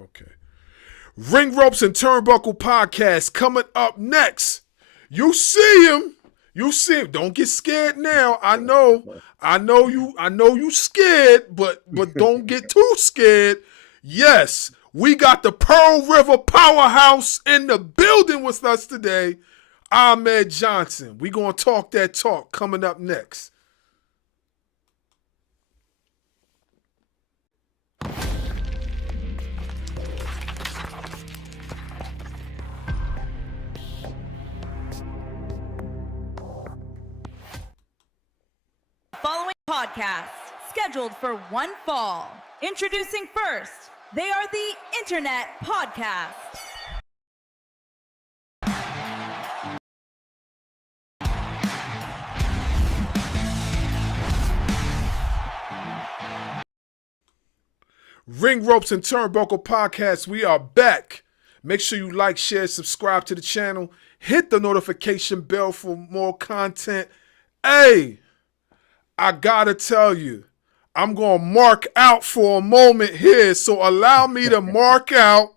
Okay. Ring Ropes and Turnbuckle Podcast coming up next. You see him. You see him. Don't get scared now. I know you scared, but don't get too scared. Yes, we got the Pearl River Powerhouse in the building with us today. Ahmed Johnson. We gonna talk that talk coming up next. Following podcast scheduled for one fall. Introducing first, they are the Internet Podcast. Ring Ropes and Turnbuckle Podcast, we are back. Make sure you like, share, subscribe to the channel. Hit the notification bell for more content. Hey, I gotta tell you, I'm gonna mark out for a moment here, so allow me to mark out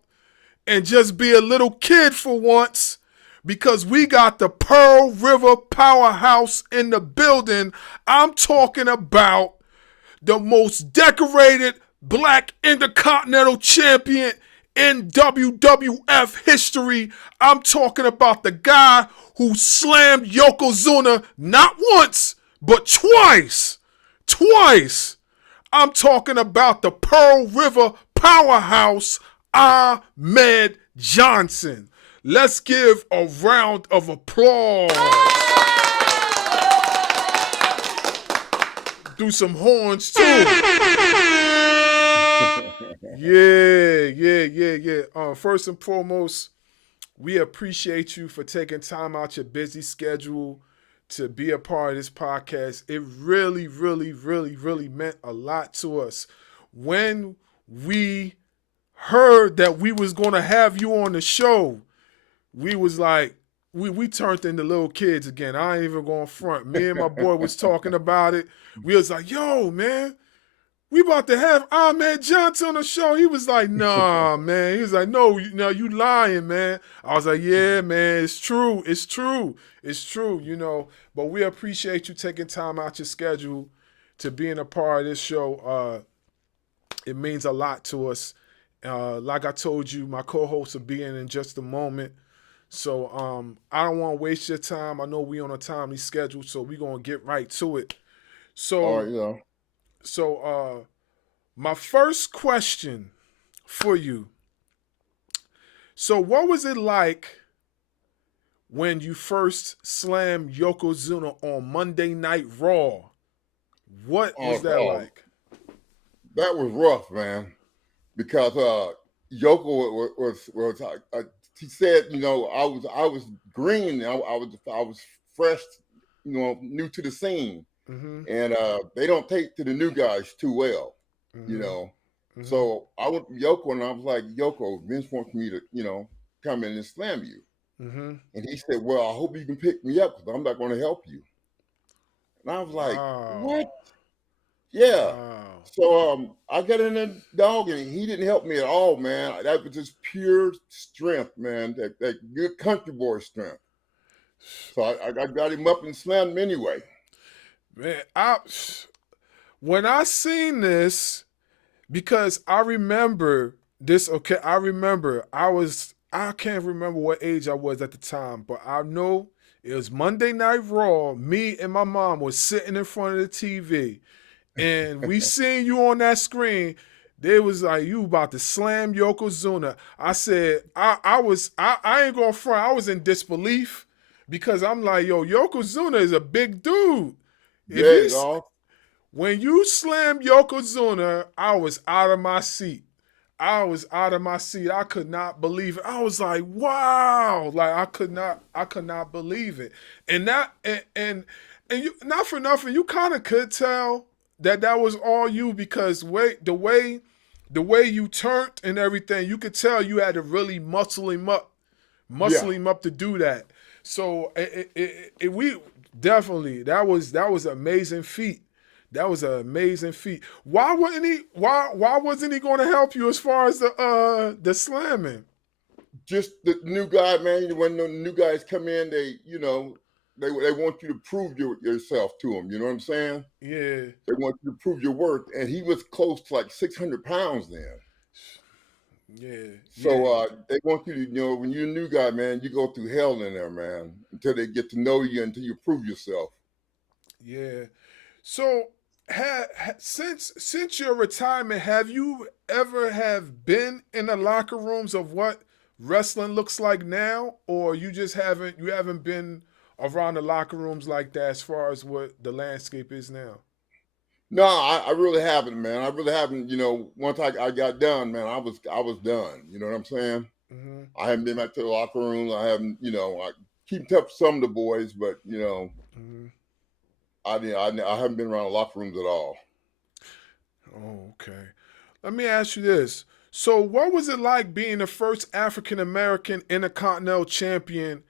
and just be a little kid for once, because we got the Pearl River Powerhouse in the building. I'm talking about the most decorated Black Intercontinental Champion in WWF history. I'm talking about the guy who slammed Yokozuna not once, but twice. I'm talking about the Pearl River Powerhouse, Ahmed Johnson. Let's give a round of applause. Do some horns too. Yeah. First and foremost, we appreciate you for taking time out your busy schedule to be a part of this podcast. It really meant a lot to us. When we heard that we was going to have you on the show, we was like, we turned into little kids again. I ain't even going front. Me and my boy was talking about it. We was like, yo, man, we about to have Ahmed Johnson on the show. He was like, nah, man. He was like, no, you lying, man. I was like, yeah, man, it's true, you know. But we appreciate you taking time out your schedule to being a part of this show. It means a lot to us. Like I told you, my co-host will be in just a moment. So I don't want to waste your time. I know we on a timely schedule, so we're going to get right to it. So, all right, yeah. So my first question for you. So what was it like when you first slammed Yokozuna on Monday Night Raw? What was that like? That was rough, man, because Yoko was he said, you know, I was green, I was fresh, you know, new to the scene, and they don't take to the new guys too well, you know. So I went to Yoko and I was like, Yoko, Vince wants me to, you know, come in and slam you. And he said, well, I hope you can pick me up because I'm not going to help you. And I was like, what? Yeah. Wow. So I got in the dog and he didn't help me at all, man. That was just pure strength, man. That good country boy strength. So I got him up and slammed him anyway. Man, when I seen this, because I remember this, okay, I can't remember what age I was at the time, but I know it was Monday Night Raw. Me and my mom was sitting in front of the TV, and we seen you on that screen. They was like, you about to slam Yokozuna. I said, I ain't going front. I was in disbelief because I'm like, yo, Yokozuna is a big dude. When you slammed Yokozuna, I was out of my seat. I could not believe it. I was like, wow. Like I could not believe it. And you, not for nothing, you kind of could tell that was all you, because the way you turned and everything, you could tell you had to really muscle him up to do that. So we definitely, that was an amazing feat That was an amazing feat. Why wouldn't he? Why wasn't he going to help you as far as the slamming? Just the new guy, man. When the new guys come in, they they want you to prove yourself to them. You know what I'm saying? Yeah, They want you to prove your worth, and he was close to like 600 pounds then. yeah, So yeah, they want you to, when you're a new guy, man, you go through hell in there, man, until they get to know you, until you prove yourself. yeah. So, since your retirement, have you ever have been in the locker rooms of what wrestling looks like now, or you haven't been around the locker rooms like that as far as what the landscape is now? No, I really haven't, man. I really haven't. Once I got done, man, I was done. You know what I'm saying? Hmm. I haven't been back to the locker room. I haven't, I keep in touch with some of the boys, but Hmm. I haven't been around the locker rooms at all. Oh, okay. Let me ask you this. So, what was it like being the first African American Intercontinental Champion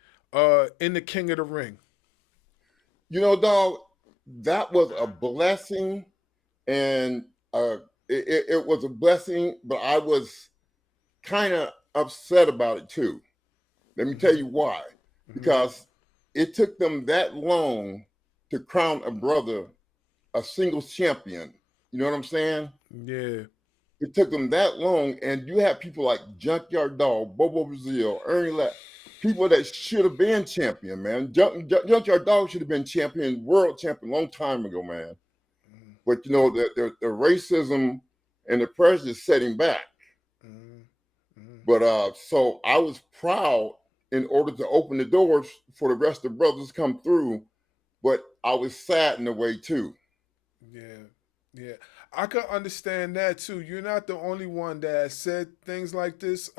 in the King of the Ring? Dog, that was a blessing, and it was a blessing, but I was kind of upset about it too. Let me tell Hmm. you why. Hmm. Because it took them that long to crown a brother a singles champion. You know what I'm saying? Yeah. It took them that long, and you have people like Junkyard Dog, Bobo Brazil, Ernie Ladd, people that should have been champion, man. Junkyard Dog should have been champion, world champion, long time ago, man. But the racism and the prejudice set him back. Hmm. Hmm. But so I was proud in order to open the doors for the rest of the brothers to come through, but I was sad in a way too. Yeah, yeah. I could understand that too. You're not the only one that said things like this.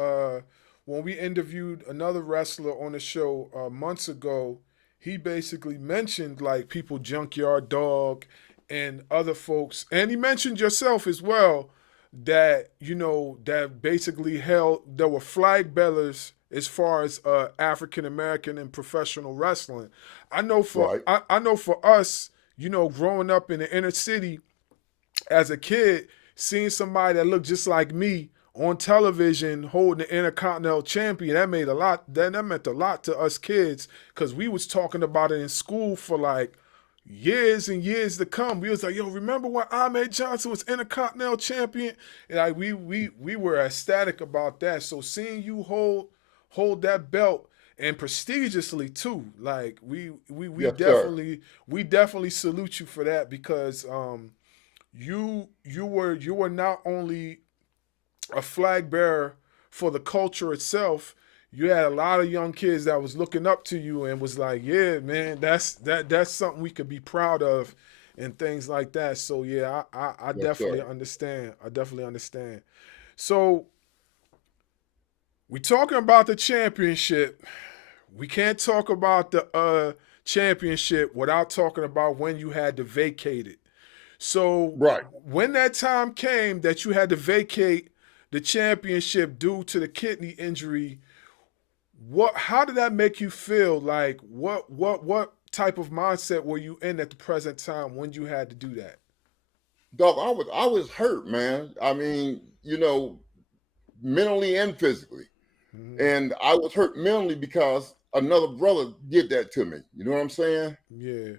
When we interviewed another wrestler on the show months ago, he basically mentioned like people, Junkyard Dog, and other folks, and he mentioned yourself as well. That that basically held there were flag bearers as far as African American and professional wrestling. Right. I know for us, growing up in the inner city as a kid, seeing somebody that looked just like me on television holding the Intercontinental Champion, that meant a lot to us kids because we was talking about it in school for like years and years to come. We was like, yo, remember when Ahmed Johnson was Intercontinental Champion? And like we were ecstatic about that. So seeing you hold that belt and prestigiously too, like Yes, sir. we definitely salute you for that because you were not only a flag bearer for the culture itself. You had a lot of young kids that was looking up to you and was like, "Yeah, man, that's something we could be proud of," and things like that. So yeah, I Yes, definitely sir. understand. I definitely understand. So we talking about the championship. We can't talk about the championship without talking about when you had to vacate it. So Right. when that time came that you had to vacate the championship due to the kidney injury, how did that make you feel? Like what type of mindset were you in at the present time when you had to do that? Dog, I was hurt, man. I mean, mentally and physically. Hmm. And I was hurt mentally because another brother did that to me. You know what I'm saying? Yeah,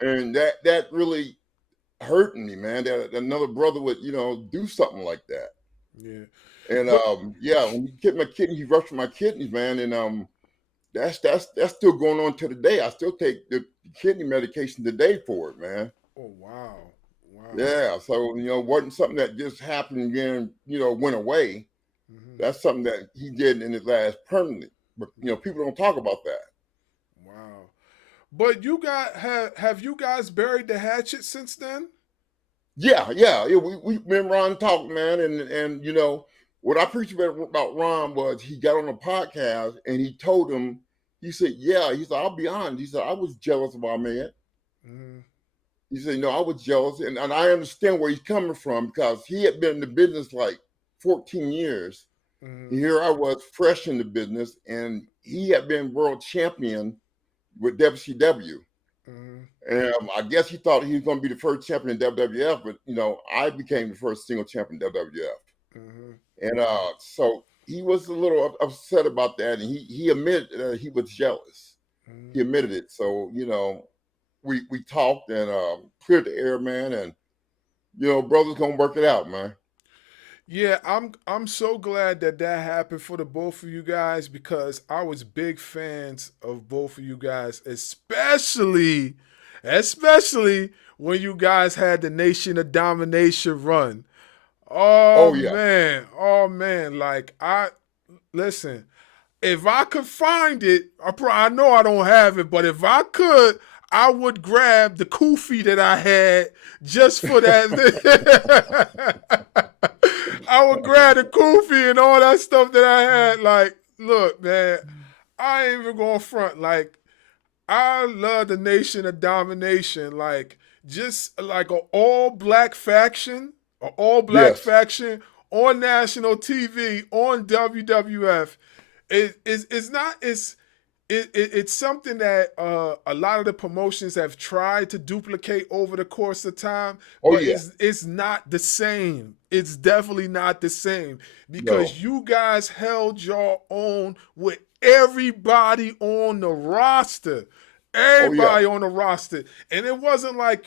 And that really hurt me, man. That another brother would, do something like that. yeah. And But yeah, when he kicked my kidney, he rushed my kidneys, man. And that's still going on to today. I still take the kidney medication today for it, man. oh wow, wow. Yeah. So, wasn't something that just happened again, went away. Hmm. That's something that he did in his last permanently. But people don't talk about that. Wow. But have you guys buried the hatchet since then? Yeah. We me and Ron talked, man, and what I appreciate about Ron was he got on a podcast and he told him, he said, yeah, he said, I'll be honest. He said, I was jealous of our man. Hmm. He said, I was jealous, and I understand where he's coming from because he had been in the business like 14 years. Hmm. And here I was fresh in the business, and he had been world champion with WCW. Mm-hmm. And I guess he thought he was going to be the first champion in WWF, but I became the first single champion in WWF. Mm-hmm. And so he was a little upset about that, and he admitted he was jealous. Mm-hmm. He admitted it. So we talked and cleared the air, man, and brother's gonna work it out, man. Yeah, I'm so glad that happened for the both of you guys because I was big fans of both of you guys, especially when you guys had the Nation of Domination run. Oh yeah, Oh man, like listen, if I could find it, I know I don't have it, but if I could, I would grab the kufi that I had just for that. I would grab the kufi and all that stuff that I had. Like, look, man, I ain't even going front. Like, I love the Nation of Domination. Like, just like an all-black faction, yes, on national TV, on WWF. It's not it's something that a lot of the promotions have tried to duplicate over the course of time, oh but yeah, it's not the same. It's definitely not the same no, because you guys held your own with everybody on the roster. oh yeah, Everybody on the roster. And it wasn't like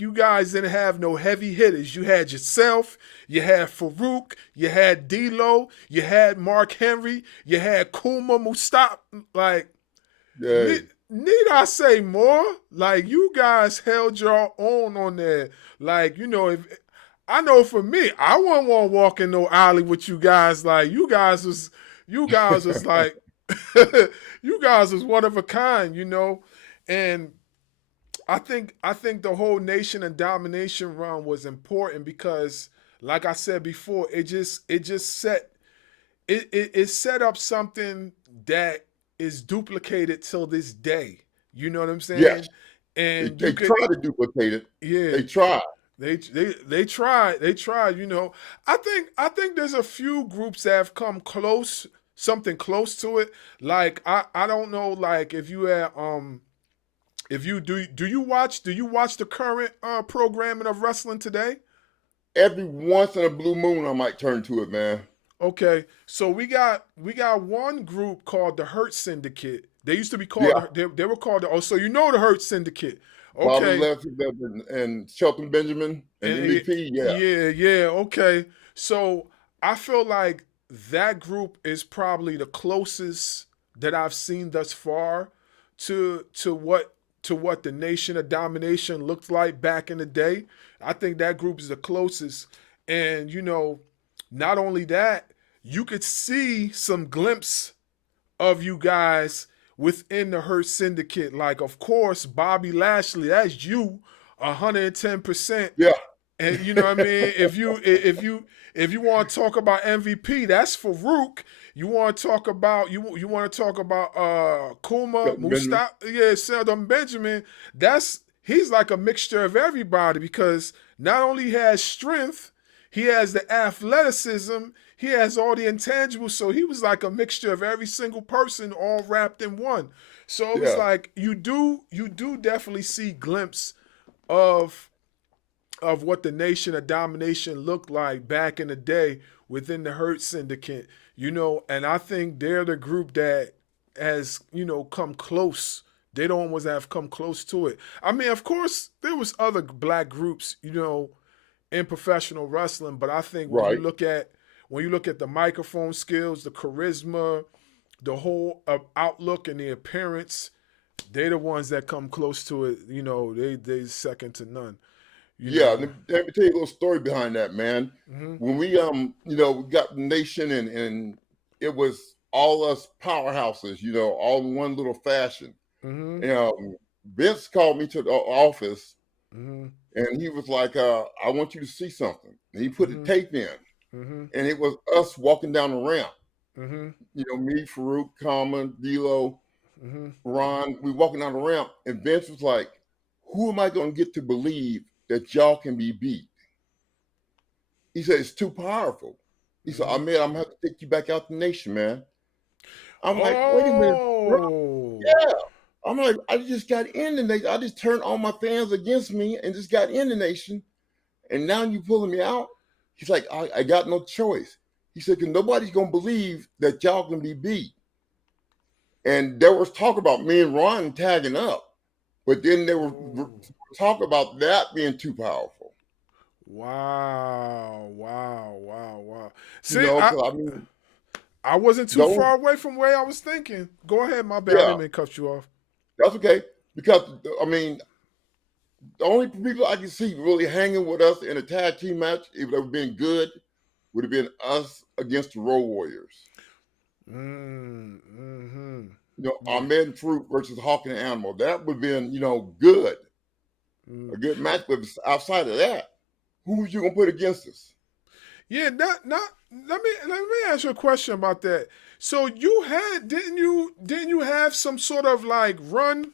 you guys didn't have no heavy hitters. You had yourself, you had Farouk, you had D'Lo, you had Mark Henry, you had Kuma Mustap. Like, yeah, need I say more? Like, you guys held your own on there. Like, if I know for me, I wouldn't want to walk in no alley with you guys. Like, you guys was like you guys was one of a kind, and I think the whole Nation and Domination run was important because, like I said before, it just set it set up something that is duplicated till this day. You know what I'm saying? yes. And They you could, tried to duplicate it. yeah, They tried. they tried. They tried. I think there's a few groups that have come close, something close to it. Like I don't know. Like if you had if you do you watch the current programming of wrestling today? Every once in a blue moon, I might turn to it, man. Okay, so we got one group called the Hurt Syndicate. They used to be called Yeah, they were called so the Hurt Syndicate. Bobby Okay, Leslie and Shelton Benjamin and and MVP. Yeah, yeah, okay. So I feel like that group is probably the closest that I've seen thus far to what the Nation of Domination looked like back in the day. I think that group is the closest. And not only that, you could see some glimpse of you guys within the Hurt Syndicate. Like, of course, Bobby Lashley, that's you 110%. yeah, And you know what I mean? If you want to talk about MVP, that's Farouk. You want to talk about Kuma, Shelton Benjamin. Seldom Benjamin. He's like a mixture of everybody because not only he has strength, he has the athleticism, he has all the intangibles. So he was like a mixture of every single person all wrapped in one. So it was Yeah, like you do definitely see glimpse of what the Nation of Domination looked like back in the day within the Hurt Syndicate, and I think they're the group that has, come close. They the ones that have come close to it. I mean, of course, there was other black groups, in professional wrestling, but I think when you right. look at the microphone skills, the charisma, the whole outlook and the appearance, they're the ones that come close to it. They second to none. You Yeah, know. let me tell you a little story behind that, man. Mm-hmm. When we we got the Nation and it was all us powerhouses, all in one little fashion. Mm-hmm. And Vince called me to the office Mm-hmm. and he was like, I want you to see something. And he put the Mm-hmm. tape in, Mm-hmm. and it was us walking down the ramp. Mm-hmm. Me, Farouk, Common, D'Lo, Mm-hmm. Ron, we walking down the ramp, and Vince was like, who am I going to get to believe that y'all can be beat? He said, it's too powerful. He said, Mm-hmm. I'm going to have to take you back out the Nation, man. I'm like, wait a minute, bro. Oh. Yeah. I'm like, I just got in the nation. I just turned all my fans against me and just got in the nation. And now you pulling me out? He's like, I got no choice. He said, because nobody's going to believe that y'all can be beat. And there was talk about me and Ron tagging up. But then there was talk about that being too powerful. Wow. See, You know, because I mean, I wasn't too far away from where I was thinking. Go ahead, my bad. I didn't mean to cut you off. That's okay. Because, I mean, the only people I can see really hanging with us in a tag team match, if it would have been good, would have been us against the Road Warriors. Mm-hmm. You know, Ahmed Fruit versus Hawk and Animal. That would have been, you know, good. A good match. But outside of that, who was you gonna put against us? Yeah, let me ask you a question about that. So you had didn't you have some sort of like run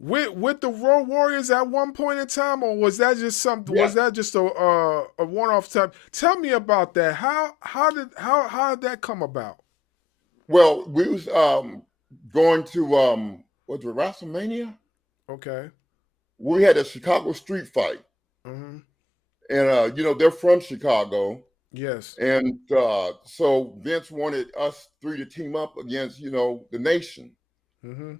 with the Road Warriors at one point in time, or was that just something? Yeah. Was that just a one-off time? Tell me about that. How did that come about? Well, we was going to was it WrestleMania? Okay. We had a Chicago street fight. Mm-hmm. And you know, they're from Chicago. Yes. And so Vince wanted us three to team up against, you know, the nation. Mm-hmm.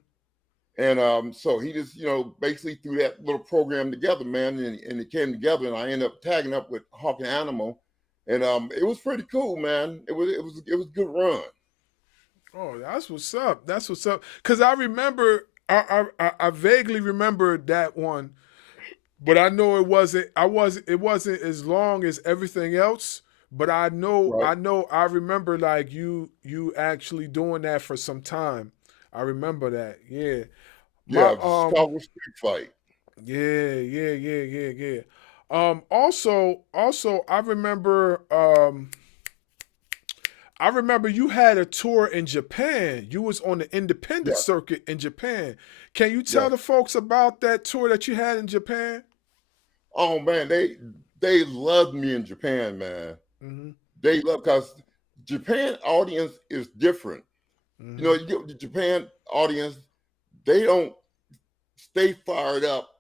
And so he just, you know, basically threw that little program together, man, and it came together, and I ended up tagging up with Hawk and Animal, and it was pretty cool, man. It was a good run. Oh, that's what's up. That's what's up. Cause I remember, I vaguely remember that one, but I know it wasn't as long as everything else. But I remember like you actually doing that for some time. I remember that. Yeah. Yeah, Chicago street fight. Yeah. Also, I remember you had a tour in Japan. You was on the independent circuit in Japan. Can you tell the folks about that tour that you had in Japan? Oh man, they loved me in Japan, man. Mm-hmm. They love, because Japan audience is different. Mm-hmm. You know, you get the Japan audience, they don't stay fired up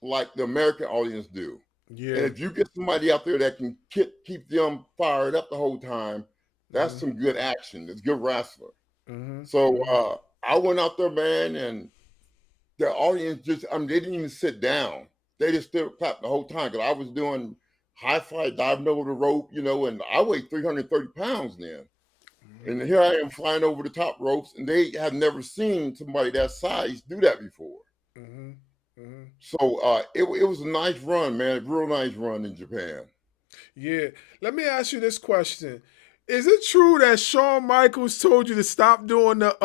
like the American audience do. Yeah. And if you get somebody out there that can keep them fired up the whole time, that's some good action. It's good wrestler. Mm-hmm. So I went out there, man, and the audience just, I mean, they didn't even sit down. They just stood up, clapped the whole time, because I was doing high fly, diving over the rope, you know, and I weighed 330 pounds then. And here I am flying over the top ropes, and they have never seen somebody that size do that before. Mm-hmm. Mm-hmm. So it was a nice run, man, a real nice run in Japan. Yeah. Let me ask you this question. Is it true that Shawn Michaels told you to stop doing the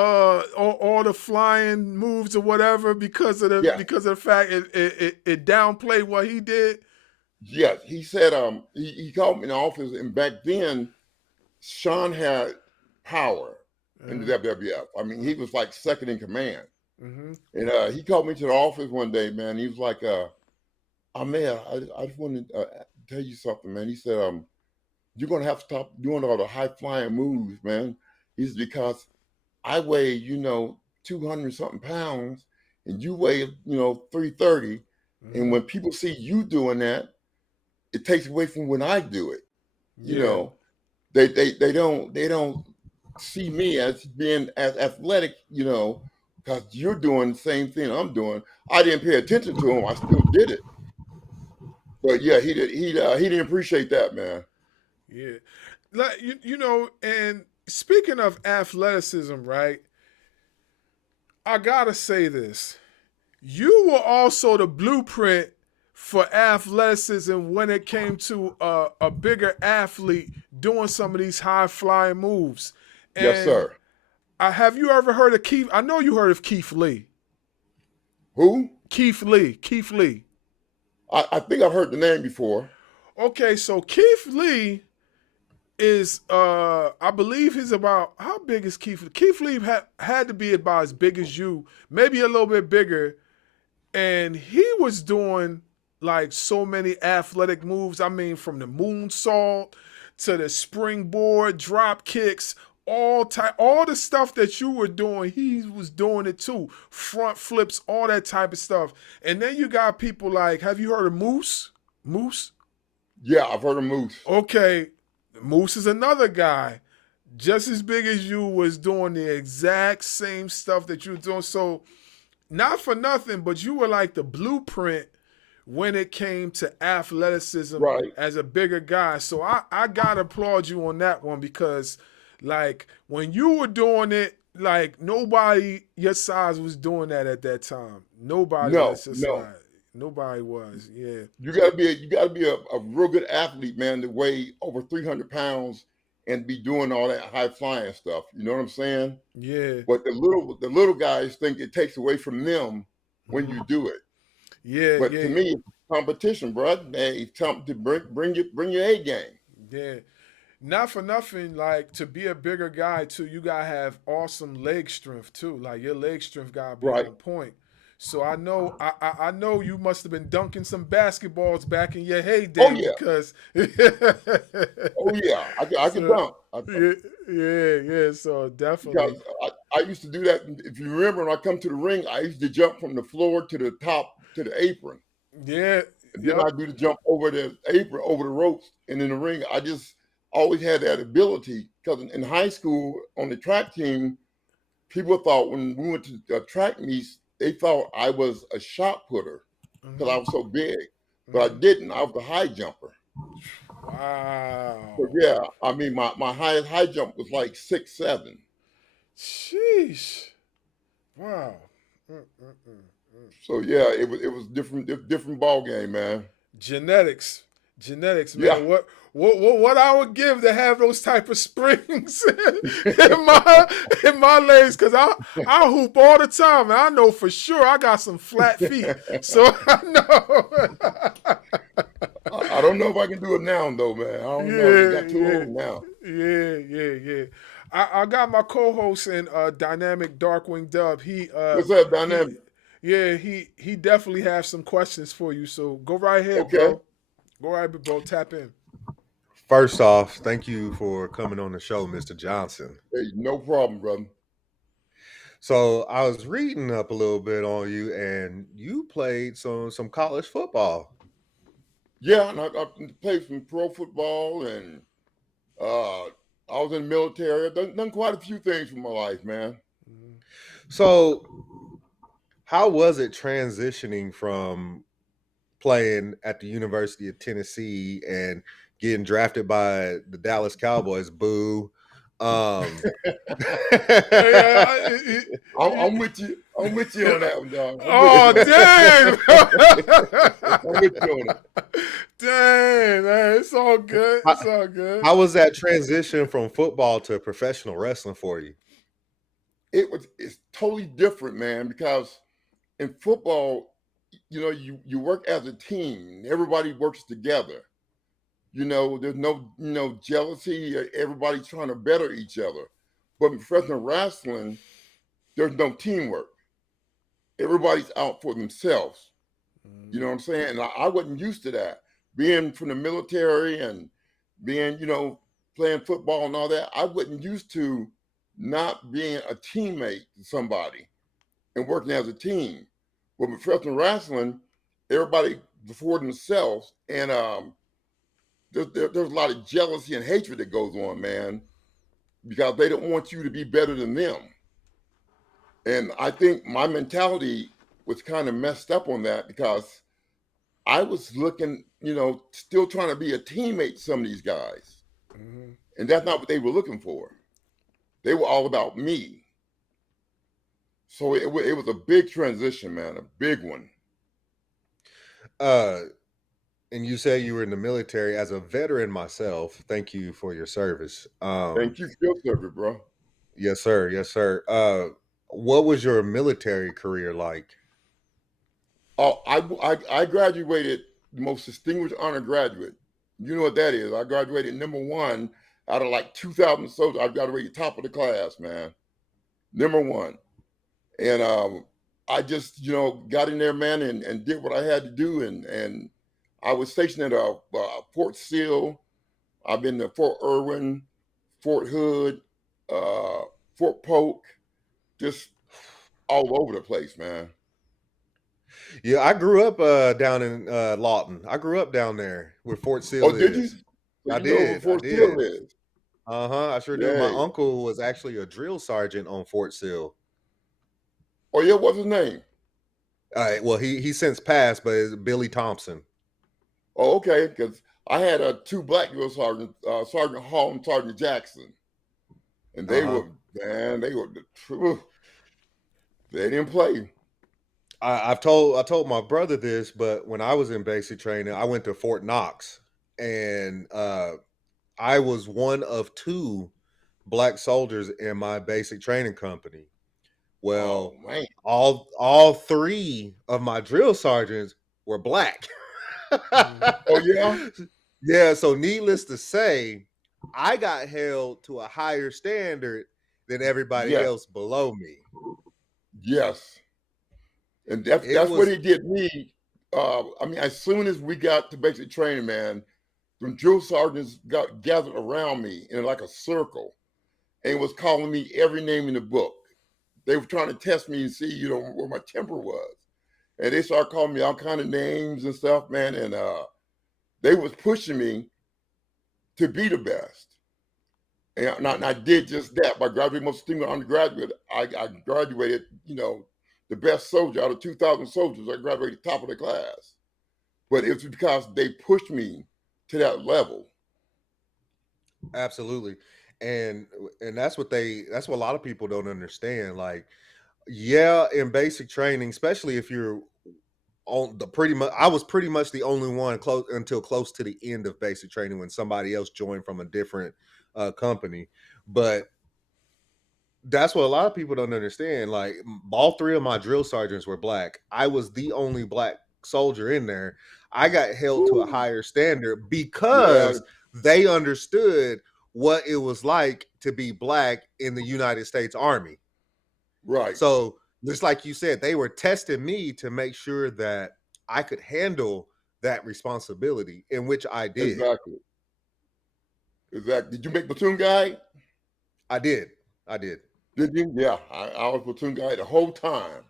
all the flying moves or whatever because of the fact it downplayed what he did? Yes, he said he called me in the office, and back then Shawn had power in the WWF. I mean, he was like second in command. Mm-hmm. And he called me to the office one day, man. He was like, man, I just wanted to tell you something, man. He said, you're going to have to stop doing all the high-flying moves, man. He said, because I weigh, you know, 200-something pounds, and you weigh, you know, 330. Mm-hmm. And when people see you doing that, it takes away from when I do it. You know, they don't see me as being as athletic, you know, because you're doing the same thing I'm doing. I didn't pay attention to him. I still did it. But yeah, he didn't appreciate that, man. Yeah. Like, you know, and speaking of athleticism, right? I gotta say this. You were also the blueprint for athleticism when it came to a bigger athlete doing some of these high flying moves. And yes, sir. Have you ever heard of Keith? I know you heard of Keith Lee. Who? Keith Lee. Keith Lee. I think I've heard the name before. Okay, so Keith Lee is I believe he's about, how big is Keith Lee? Keith Lee had to be about as big as you, maybe a little bit bigger. And he was doing like so many athletic moves. I mean, from the moonsault to the springboard, drop kicks, all the stuff that you were doing, he was doing it too. Front flips, all that type of stuff. And then you got people like, have you heard of Moose? Moose? Yeah, I've heard of Moose. Okay, Moose is another guy, just as big as you, was doing the exact same stuff that you were doing. So, not for nothing, but you were like the blueprint when it came to athleticism Right. as a bigger guy. So I gotta applaud you on that one, because like when you were doing it, like nobody your size was doing that at that time. Nobody No, that's your no. size. Nobody was. Yeah. You gotta be a real good athlete, man, to weigh over 300 pounds and be doing all that high flying stuff. You know what I'm saying? Yeah. But the little guys think it takes away from them when you do it. Yeah. But yeah. to me, it's competition, bro. Hey, it's time to bring your A game. Yeah. Not for nothing, like to be a bigger guy too, you gotta have awesome leg strength too. Like your leg strength gotta be Right. on point. So I know I know you must have been dunking some basketballs back in your heyday, Oh yeah. because Oh yeah. I can dunk. yeah. So definitely. Because I used to do that. If you remember, when I come to the ring, I used to jump from the floor to the top to the apron. Yeah. And then Yep. I do the jump over the apron, over the ropes, and in the ring. I just always had that ability, because in high school on the track team, people thought when we went to track meets, they thought I was a shot putter because I was so big, but I didn't. I was a high jumper. Wow. So yeah, I mean my highest high jump was like 6'7". Sheesh. Wow. So yeah, it was different ball game, man. Genetics, man. Yeah. What I would give to have those type of springs in my legs, because I hoop all the time, and I know for sure I got some flat feet. So I know. I don't know if I can do it now though, man. I don't know. I got too old now. Yeah. I got my co-host in Dynamic Darkwing Dub. What's up, Dynamic? He definitely has some questions for you. So go right ahead, Okay. bro. Go right ahead, bro. Tap in. First off, thank you for coming on the show, Mr. Johnson. Hey, no problem, brother. So I was reading up a little bit on you, and you played some college football. Yeah, and I played some pro football, and I was in the military. I've done quite a few things for my life, man. So how was it transitioning from playing at the University of Tennessee and getting drafted by the Dallas Cowboys? Boo. I'm with you. I'm with you on that one, dog. Oh, damn. I'm with you on it. Dang, man. It's all good. It's all good. How was that transition from football to professional wrestling for you? It's totally different, man, because in football, you know, you work as a team. Everybody works together. You know, there's no jealousy. Everybody's trying to better each other. But in professional wrestling, there's no teamwork. Everybody's out for themselves. You know what I'm saying? And I wasn't used to that. Being from the military and being, playing football and all that, I wasn't used to not being a teammate to somebody and working as a team. But with professional wrestling, everybody for themselves, and there's a lot of jealousy and hatred that goes on, man, because they don't want you to be better than them. And I think my mentality was kind of messed up on that, because I was looking, still trying to be a teammate to some of these guys. Mm-hmm. And that's not what they were looking for. They were all about me. So it was a big transition, man, a big one. And you say you were in the military. As a veteran myself, thank you for your service. Thank you for your service, bro. Yes, sir. Yes, sir. What was your military career like? Oh, I graduated the most distinguished honor graduate. You know what that is? I graduated #1 out of like 2,000 soldiers. I graduated top of the class, man. #1. And I just, got in there, man, and did what I had to do. And I was stationed at Fort Sill. I've been to Fort Irwin, Fort Hood, Fort Polk, just all over the place, man. Yeah, I grew up down in Lawton. I grew up down there where Fort Sill Oh, did you? is. So I you know who did. I Fort Sill did. is? Uh-huh. I sure do. My Yay. uncle was actually a drill sergeant on Fort Sill. Oh yeah, what's his name? All right. Well, he since passed, but it's Billy Thompson. Oh, okay, because I had two black drill sergeants, Sergeant Hall and Sergeant Jackson, and they Uh-huh. were, man, they were the truth. They didn't play. I told my brother this, but when I was in basic training, I went to Fort Knox, and I was one of two black soldiers in my basic training company. Oh Well, man. all three of my drill sergeants were black. Oh yeah. Yeah, so needless to say, I got held to a higher standard than everybody Yes. else below me. Yes. And It that's what was he did me. I mean, as soon as we got to basic training, man, the drill sergeants got gathered around me in like a circle and was calling me every name in the book. They were trying to test me and see, where my temper was. And they started calling me all kind of names and stuff, man. And they was pushing me to be the best. And I did just that. By graduating most distinguished undergraduate, I graduated, the best soldier out of 2,000 soldiers. I graduated top of the class. But it's because they pushed me to that level. absolutely. And that's what a lot of people don't understand. Like, yeah, in basic training, especially if you're on the pretty much I was pretty much the only one close until close to the end of basic training when somebody else joined from a different company. But that's what a lot of people don't understand. Like, all three of my drill sergeants were black. I was the only black soldier in there. I got held to a Woo. higher standard Yeah, because they understood what it was like to be black in the United States Army. right. So, just like you said, they were testing me to make sure that I could handle that responsibility, in which I did. Exactly. Exactly. Did you make platoon guy? I did. I did. Did you? Yeah, I was platoon guy the whole time.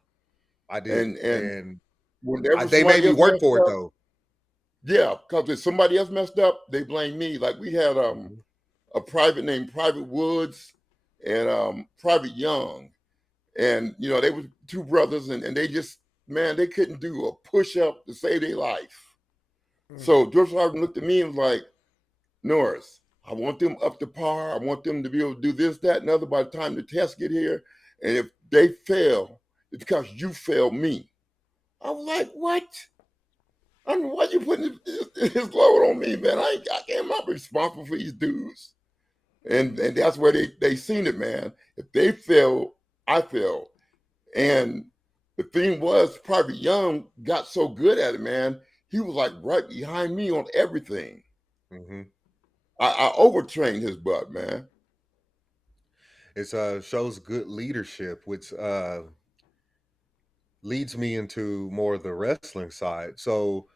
I did. And And whenever they made somebody me else work messed for it up, though. yeah, because if somebody else messed up, they blame me. Like we had a private named Private Woods and Private Young. And they were two brothers and they just, man, they couldn't do a push-up to save their life. So George Harden looked at me and was like, Norris, I want them up to par. I want them to be able to do this, that, and other by the time the tests get here. And if they fail, it's because you failed me. I was like, what? I mean, why you putting his load on me, man? I'm not responsible for these dudes. And that's where they seen it, man. If they fail, I fail. And the thing was, Private Young got so good at it, man. He was like right behind me on everything. Mm-hmm. I overtrained his butt, man. It shows good leadership, which leads me into more of the wrestling side. So,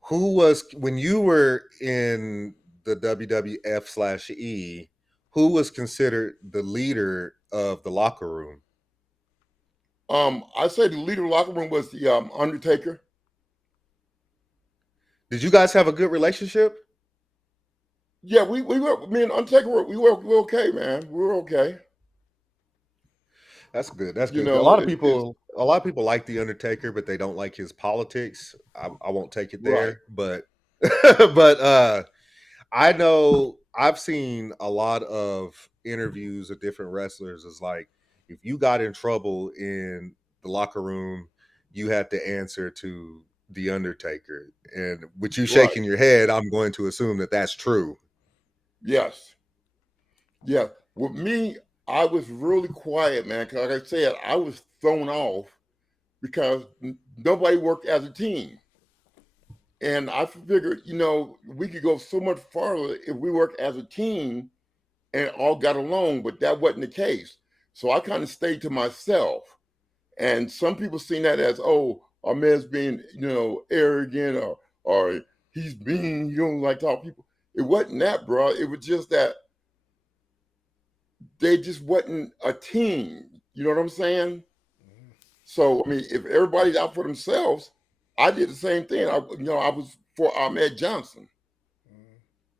who was when you were in the WWF/E? Who was considered the leader of the locker room? I say the leader of the locker room was the Undertaker. Did you guys have a good relationship? Yeah, we were, me and Undertaker, we were okay, man. We were okay. That's good. That's You good. know, A lot of people like the Undertaker, but they don't like his politics. I won't take it right. there, but but I know I've seen a lot of interviews of different wrestlers. Is like, if you got in trouble in the locker room, you had to answer to the Undertaker. And with you Right. shaking your head, I'm going to assume that that's true. Yes. Yeah. With me, I was really quiet, man. Because like I said, I was thrown off because nobody worked as a team. And I figured, we could go so much farther if we worked as a team and all got along, but that wasn't the case. So I kind of stayed to myself. And some people seen that as, oh, our man's being, arrogant or he's mean, he don't like to talk to people. It wasn't that, bro. It was just that they just wasn't a team. You know what I'm saying? So I mean, if everybody's out for themselves, I did the same thing. I was for Ahmed Johnson.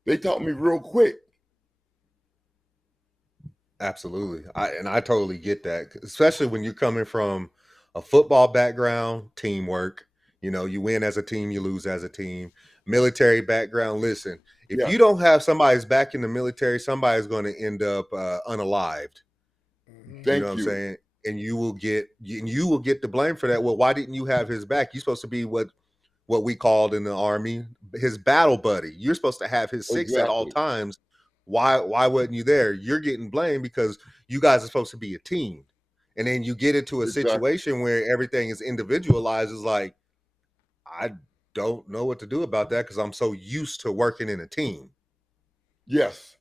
They taught me real quick. Absolutely. I totally get that, especially when you're coming from a football background, teamwork. You win as a team, you lose as a team. Military background, listen, if Yeah, you don't have somebody's back in the military, somebody's going to end up unalived. You know what thank I'm you. saying? And you will get the blame for that. Well, why didn't you have his back? You're supposed to be what we called in the Army his battle buddy. You're supposed to have his six at all Exactly. times. Why wasn't you there? You're getting blamed because you guys are supposed to be a team. And then you get into a Exactly. situation where everything is individualized. It's like, I don't know what to do about that because I'm so used to working in a team. Yes.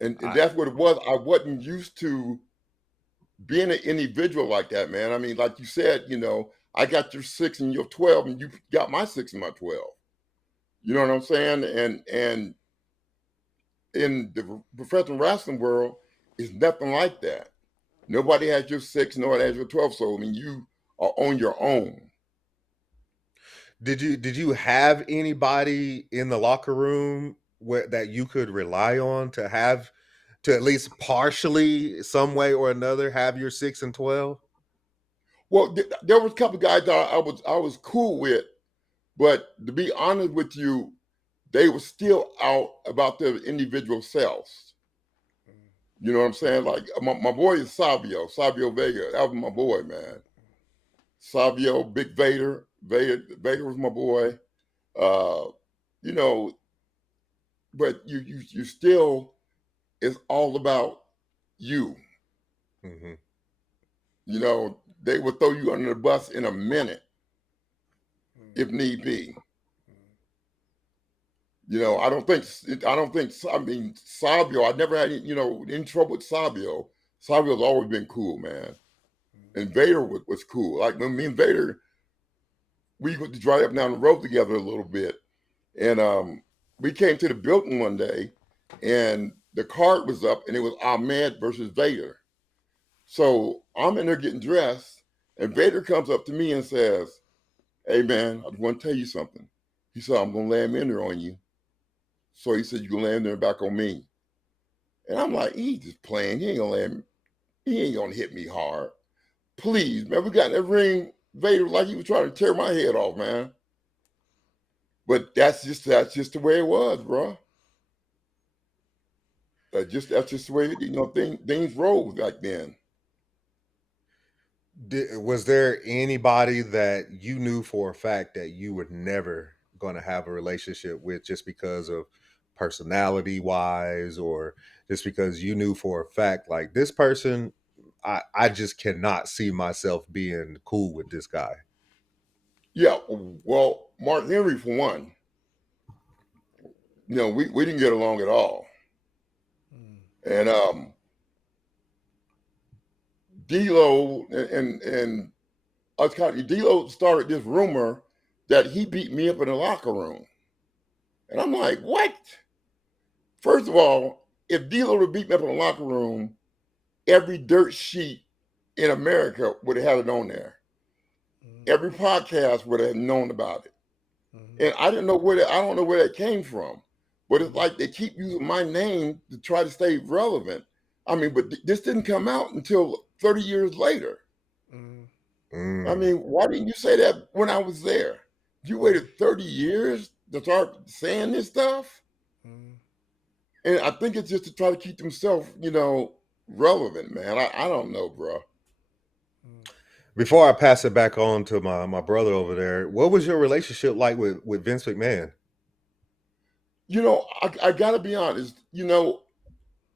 And I that's what it was. I wasn't used to being an individual like that, man. I mean, like you said, I got your 6 and your 12, and you got my 6 and my 12. You know what I'm saying? And in the professional wrestling world, it's nothing like that. Nobody has your 6, nobody has your 12. So I mean, you are on your own. did you have anybody in the locker room that you could rely on to at least partially, some way or another, have your 6 and 12? Well, there was a couple of guys that I was cool with, but to be honest with you, they were still out about their individual selves. You know what I'm saying? Like my boy is Savio Vega. That was my boy, man. Savio, Big Vader was my boy. Uh, you know, but you still, it's all about you. Mm-hmm. They would throw you under the bus in a minute if need be. I mean, Savio, I never had, any trouble with Savio. Savio's always been cool, man. And Vader was cool. Like when me and Vader, we used to drive up and down the road together a little bit. And we came to the building one day and the card was up and it was Ahmed versus Vader. So I'm in there getting dressed and Vader comes up to me and says, "Hey man, I just want to tell you something." He said, "I'm going to land in there on you." So he said, "You can land there back on me." And I'm like, he's just playing. He ain't gonna hit me hard. Please, man, we got in that ring, Vader, like he was trying to tear my head off, man. But that's just the way it was, bro. That's just the way things rolled back then. Was there anybody that you knew for a fact that you were never going to have a relationship with, just because of personality wise, or just because you knew for a fact, like, this person, I just cannot see myself being cool with this guy? Yeah, well, Mark Henry for one. We didn't get along at all. And D'Lo and us D'Lo started this rumor that he beat me up in the locker room. And I'm like, what? First of all, if D'Lo would beat me up in the locker room, every dirt sheet in America would have had it on there. Every podcast would have known about it. And I don't know where that came from. But it's like they keep using my name to try to stay relevant. I mean, but this didn't come out until 30 years later. I mean, why didn't you say that when I was there? You waited 30 years to start saying this stuff? And I think it's just to try to keep themselves, relevant, man. I don't know, bro. Before I pass it back on to my brother over there, what was your relationship like with Vince McMahon? I got to be honest.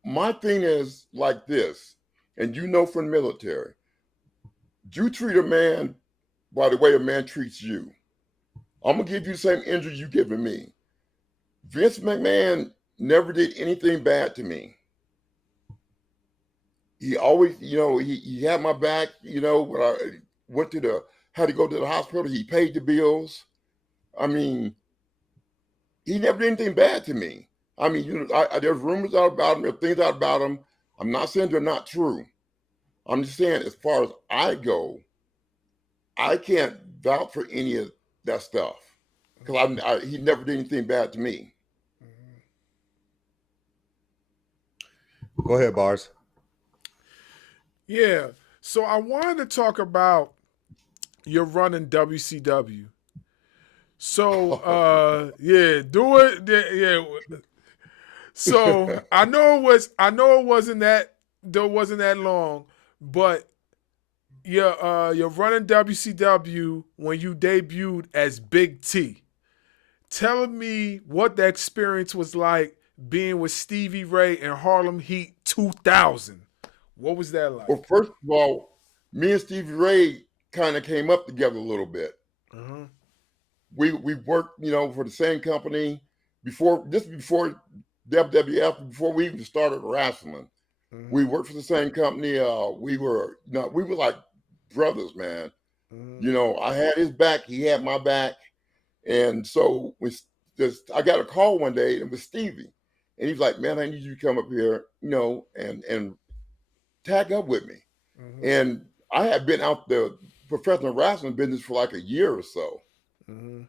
My thing is like this, and from the military, you treat a man by the way a man treats you. I'm going to give you the same injury you giving me. Vince McMahon never did anything bad to me. He always, he had my back, when I had to go to the hospital, he paid the bills. I mean, he never did anything bad to me. I mean, there's rumors out about him, there's things out about him. I'm not saying they're not true. I'm just saying, as far as I go, I can't vouch for any of that stuff because he never did anything bad to me. Go ahead, Barz. Yeah. So I wanted to talk about your run in WCW. So yeah, do it. Yeah. So I know it wasn't that long, but your run in WCW when you debuted as Big T. Telling me what the experience was like being with Stevie Ray and Harlem Heat 2000. What was that like? Well, first of all, me and Stevie Ray kind of came up together a little bit. Uh-huh. We worked, for the same company before WWF, before we even started wrestling. Mm-hmm. We worked for the same company. We were like brothers, man. Mm-hmm. I had his back, he had my back, and so I got a call one day, and it was Stevie, and he's like, "Man, I need you to come up here, and tag up with me." Mm-hmm. And I had been out the professional wrestling business for like a year or so. Mm-hmm.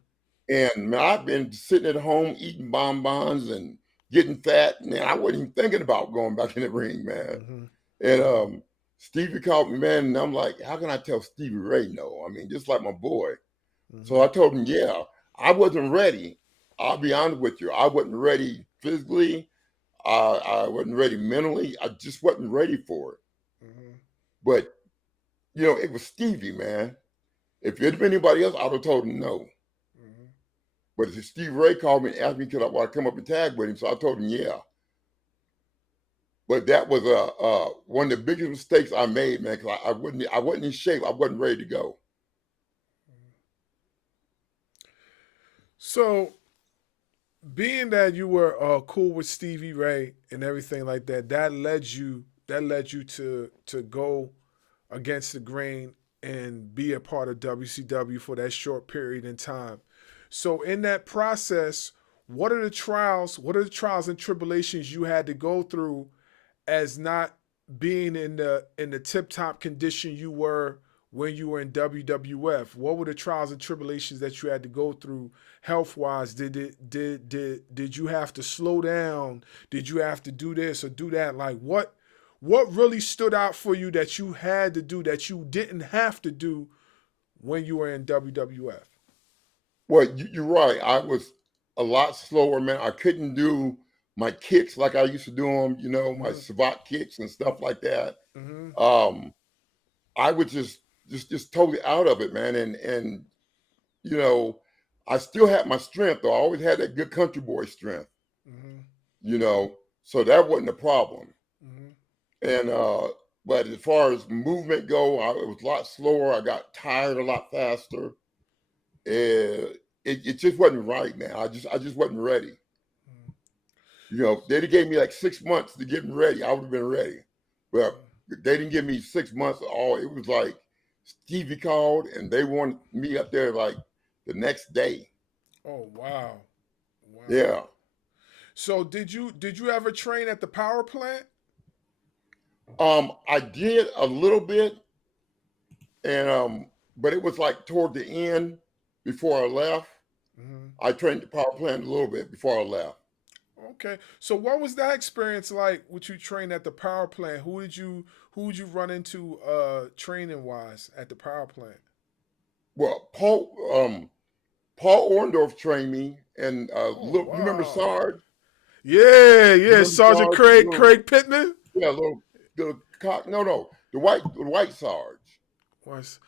And man, I've been sitting at home eating bonbons and getting fat, and I wasn't even thinking about going back in the ring, man. Mm-hmm. And Stevie called me, man, and I'm like, how can I tell Stevie Ray no? I mean, just like my boy. Mm-hmm. So I told him, yeah, I wasn't ready. I'll be honest with you. I wasn't ready physically. I wasn't ready mentally. I just wasn't ready for it. Mm-hmm. But, it was Stevie, man. If it had been anybody else, I would have told him no. Mm-hmm. But if Steve Ray called me and asked me could I come up and tag with him, so I told him yeah. But that was one of the biggest mistakes I made, man, because I wasn't in shape. I wasn't ready to go. So, being that you were cool with Stevie Ray and everything like that, that led you to go against the grain and be a part of WCW for that short period in time. So in that process, what are the trials and tribulations you had to go through as not being in the tip-top condition you were when you were in WWF? What were the trials and tribulations that you had to go through health-wise? Did you have to slow down? Did you have to do this or do that? Like what really stood out for you that you had to do that you didn't have to do when you were in WWF? Well, you're right. I was a lot slower, man. I couldn't do my kicks like I used to do them, my savate kicks and stuff like that. Mm-hmm. I was just totally out of it, man. And I still had my strength, though. I always had that good country boy strength, so that wasn't a problem. Mm-hmm. And but as far as movement go, it was a lot slower. I got tired a lot faster. It just wasn't right, man. I just wasn't ready. They'd gave me like 6 months to get ready. I would have been ready. Well, they didn't give me 6 months at all. It was like Stevie called and they wanted me up there like the next day. Oh wow. Yeah. So did you ever train at the power plant? I did a little bit, and but it was like toward the end before I left. Mm-hmm. I trained at the power plant a little bit before I left. Okay, so what was that experience like? Would you train at the power plant? Who did you run into training wise at the power plant? Well, Paul Orndorff trained me, and wow. You remember Sarge? Yeah, Sergeant Craig Pittman. Yeah, little cock. No, the white Sarge. Was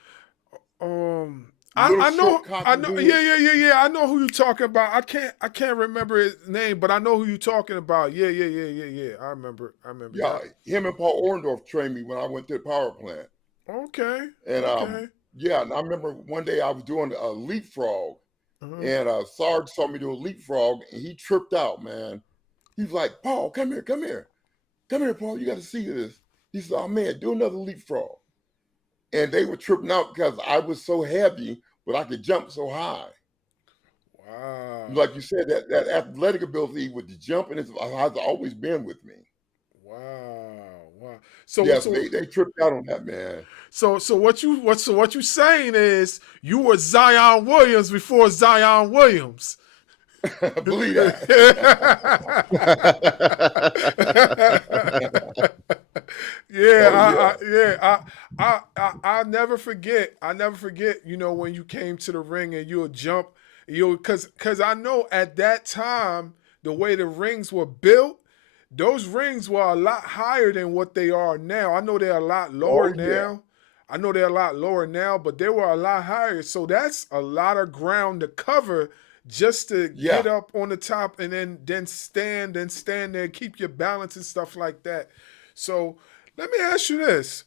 I know. Yeah. I know who you're talking about. I can't remember his name, but I know who you're talking about. Yeah. I remember. Yeah, him and Paul Orndorff trained me when I went to the power plant. Okay. And yeah, and I remember one day I was doing a leapfrog, and Sarge saw me do a leapfrog, and he tripped out, man. He's like, "Paul, come here, Paul. You got to see this." He said, "Oh man, do another leapfrog." And they were tripping out because I was so heavy, but I could jump so high. Wow. Like you said, that athletic ability with the jumping has always been with me. Wow. wow. Yes, they tripped out on that, man. So what you saying is you were Zion Williams before Zion Williams. Believe that. Yeah, Oh yeah. I'll never forget. I never forget. You know, when you came to the ring and you'll jump, because I know at that time the way the rings were built, those rings were a lot higher than what they are now. I know they're a lot lower Oh yeah. now. I know they're a lot lower now, but they were a lot higher. So that's a lot of ground to cover just to Yeah. get up on the top and then stand there and keep your balance and stuff like that. So let me ask you this.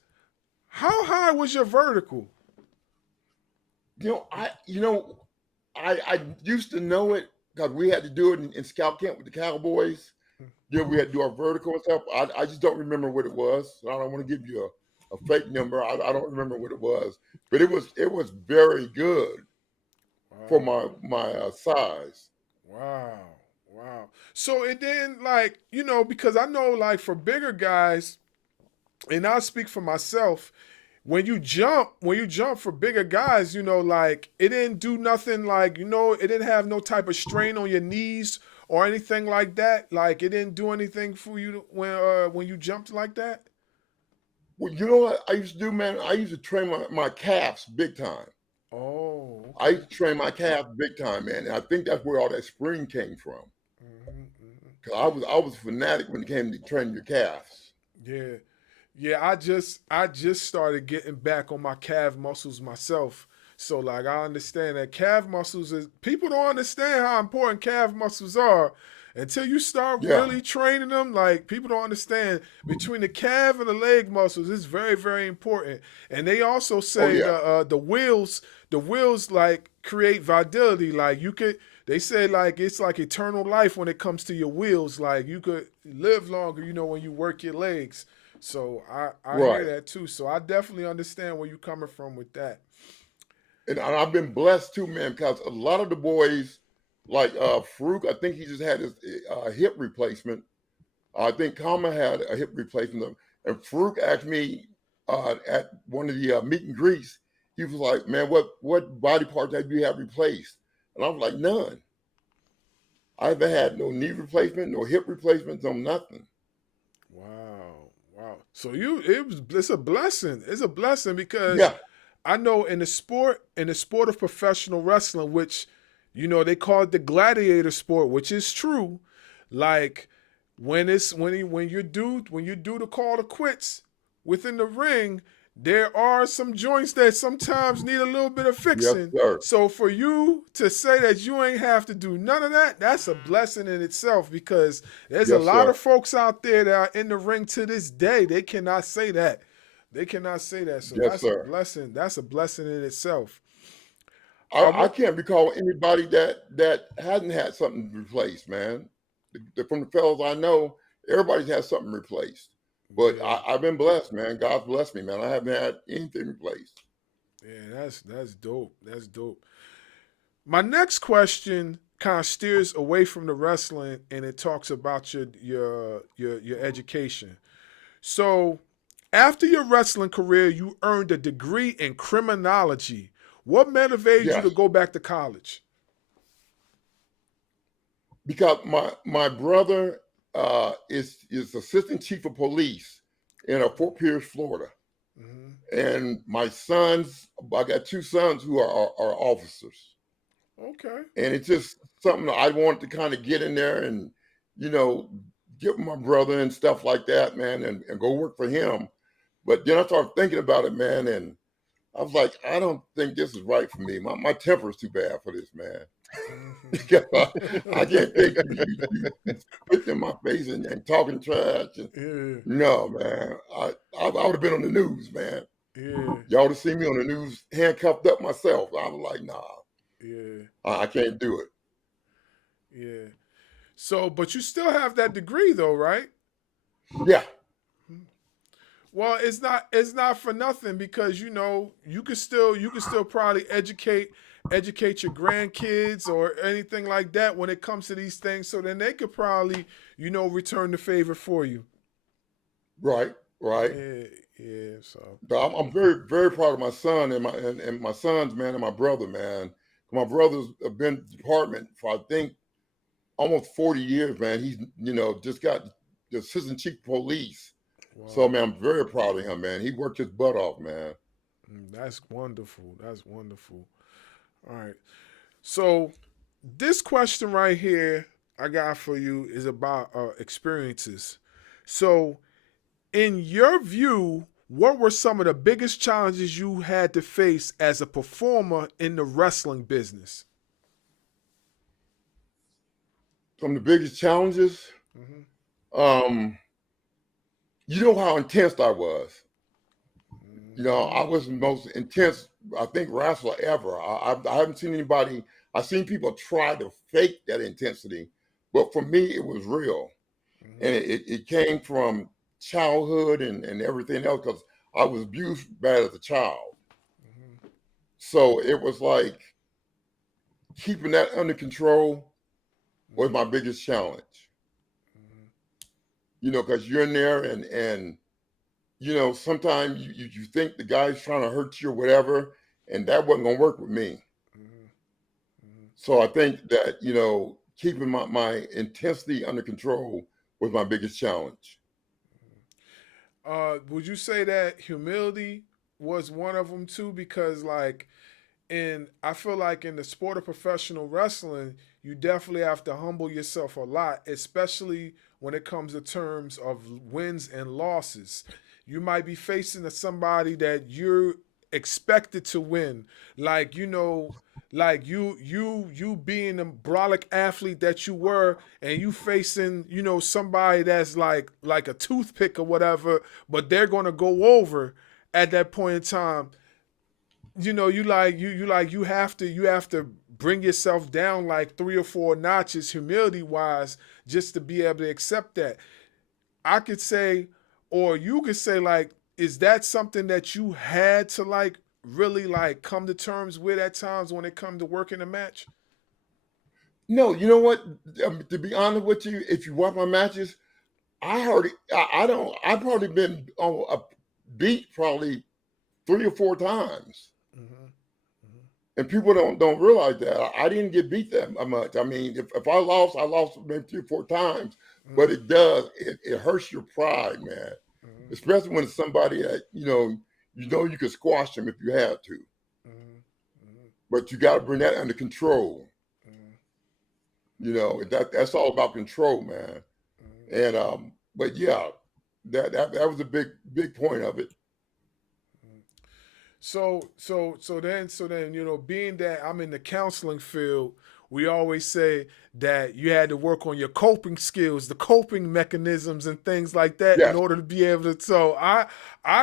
How high was your vertical? I used to know it because we had to do it in scout camp with the Cowboys. We had to do our vertical and stuff. I just don't remember what it was. So I don't want to give you a fake number. I don't remember what it was, but it was very good for my size. Wow. Wow. So it then because I know for bigger guys, and I'll speak for myself, when you jump for bigger guys, it didn't do nothing it didn't have no type of strain on your knees or anything like that. Like it didn't do anything for you when you jumped like that. Well, you know what I used to do, man? I used to train my calves big time. Oh, okay. I used to train my calves big time, man. And I think that's where all that spring came from. Cause I was a fanatic when it came to training your calves. Yeah. Yeah, I just started getting back on my calf muscles myself. So I understand that calf muscles people don't understand how important calf muscles are until you start really training them. People don't understand between the calf and the leg muscles, it's very, very important. And they also say the wheels create vitality. They say it's like eternal life when it comes to your wheels. You could live longer, when you work your legs. So I hear that too. So I definitely understand where you're coming from with that. And I've been blessed too, man, because a lot of the boys, like Farouk, I think he just had his hip replacement. I think Kama had a hip replacement. And Farouk asked me at one of the meet and greets, he was like, man, what body parts have you had replaced? And I was like, none. I haven't had no knee replacement, no hip replacement, no nothing. Wow. So it's a blessing. It's a blessing because I know in the sport of professional wrestling, which they call it the gladiator sport, which is true. When you do the call to quits within the ring, there are some joints that sometimes need a little bit of fixing. Yes, sir. So for you to say that you ain't have to do none of that, that's a blessing in itself, because there's a lot of folks out there that are in the ring to this day. They cannot say that. They cannot say that. So that's a blessing. That's a blessing in itself. I can't recall anybody that hadn't had something replaced, man. From the fellows I know, everybody's had something replaced. But I've been blessed, man. God's blessed me, man. I haven't had anything replaced. Yeah, that's dope. That's dope. My next question kind of steers away from the wrestling, and it talks about your education. So, after your wrestling career, you earned a degree in criminology. What motivated you to go back to college? Because my brother is assistant chief of police in Fort Pierce, Florida. Mm-hmm. And my sons, I got two sons who are officers. Okay. And it's just something I wanted to kind of get in there and, get my brother and stuff like that, man, and go work for him. But then I started thinking about it, man, and I was like, I don't think this is right for me. My temper is too bad for this, man. I can't take you spitting in my face and talking trash. No, man. I would have been on the news, man. Yeah. Y'all would have seen me on the news handcuffed up myself. I was like, nah. Yeah. I can't do it. Yeah. So, but you still have that degree though, right? Yeah. Well, it's not for nothing, because you could still probably educate your grandkids or anything like that when it comes to these things, so then they could probably return the favor for you. Right. right? Yeah. So But I'm very, very proud of my son and my sons, man, and my brother, man. My brother's been in the department for I think almost 40 years, man. He's just got the assistant chief of police. So wow. man, I'm very proud of him, man. He worked his butt off, man. That's wonderful. That's wonderful. All right. So this question right here I got for you is about experiences. So in your view, what were some of the biggest challenges you had to face as a performer in the wrestling business? Some of the biggest challenges, Mm-hmm. um, you know how intense I was. I Mm-hmm. was the most intense, I think, wrestler ever. I haven't seen anybody. I've seen people try to fake that intensity, but for me, it was real, and Mm-hmm. it came from childhood and everything else because I was abused bad as a child. Mm-hmm. So it was like keeping that under control was my biggest challenge. Because you're in there and sometimes you think the guy's trying to hurt you or whatever, and that wasn't gonna work with me. Mm-hmm. So I think that, keeping my intensity under control was my biggest challenge. Would you say that humility was one of them too? Because like I feel like in the sport of professional wrestling, you definitely have to humble yourself a lot, especially when it comes to terms of wins and losses. You might be facing somebody that you're expected to win, like like you being the brolic athlete that you were, and you facing somebody that's like a toothpick or whatever, but they're gonna go over at that point in time. You have to bring yourself down like 3 or 4 notches humility wise just to be able to accept that. I could say, or you could say, like, is that something that you had to like really like come to terms with at times when it come to working a match? No, you know what? To be honest with you, if you watch my matches, I heard it. I don't. I've probably been on a beat probably 3 or 4 times. Mm-hmm. And people don't realize that I didn't get beat that much. I mean, if I lost maybe 3 or 4 times, but Mm-hmm. it hurts your pride, man. Mm-hmm. Especially when it's somebody that you could squash them if you had to, Mm-hmm. but you got to bring that under control. Mm-hmm. That's all about control, man. And but yeah, that was a big point of it. So then, being that I'm in the counseling field, we always say that you had to work on your coping skills, the coping mechanisms, and things like that in Yes. order to be able to. So I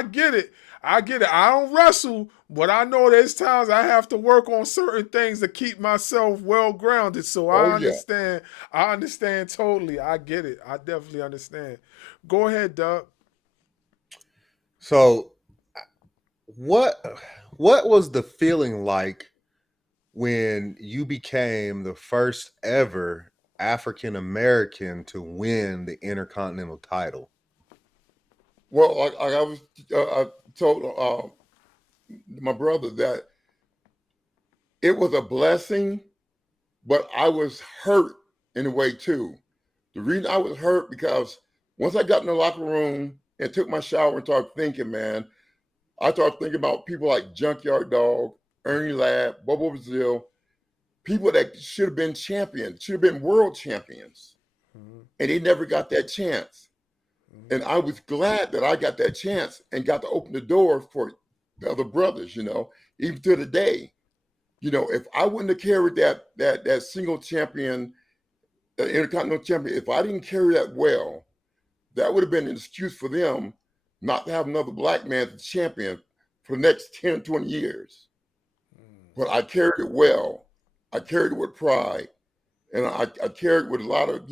get it. I get it. I don't wrestle, but I know there's times I have to work on certain things to keep myself well grounded. So Oh I yeah. understand. I understand totally. I get it. I definitely understand. Go ahead, Doug. So what what was the feeling like when you became the first ever African American to win the Intercontinental title? Well, like I told my brother that it was a blessing, but I was hurt in a way too. The reason I was hurt because once I got in the locker room and took my shower and started thinking, man, I started thinking about people like Junkyard Dog, Ernie Ladd, Bobo Brazil, people that should have been champions, should have been world champions, Mm-hmm. and they never got that chance. Mm-hmm. And I was glad that I got that chance and got to open the door for the other brothers, even to the day. If I wouldn't have carried that single champion, intercontinental champion, if I didn't carry that well, that would have been an excuse for them not to have another black man as champion for the next 10, 20 years. But I carried it well. I carried it with pride. And I carried it with a lot of,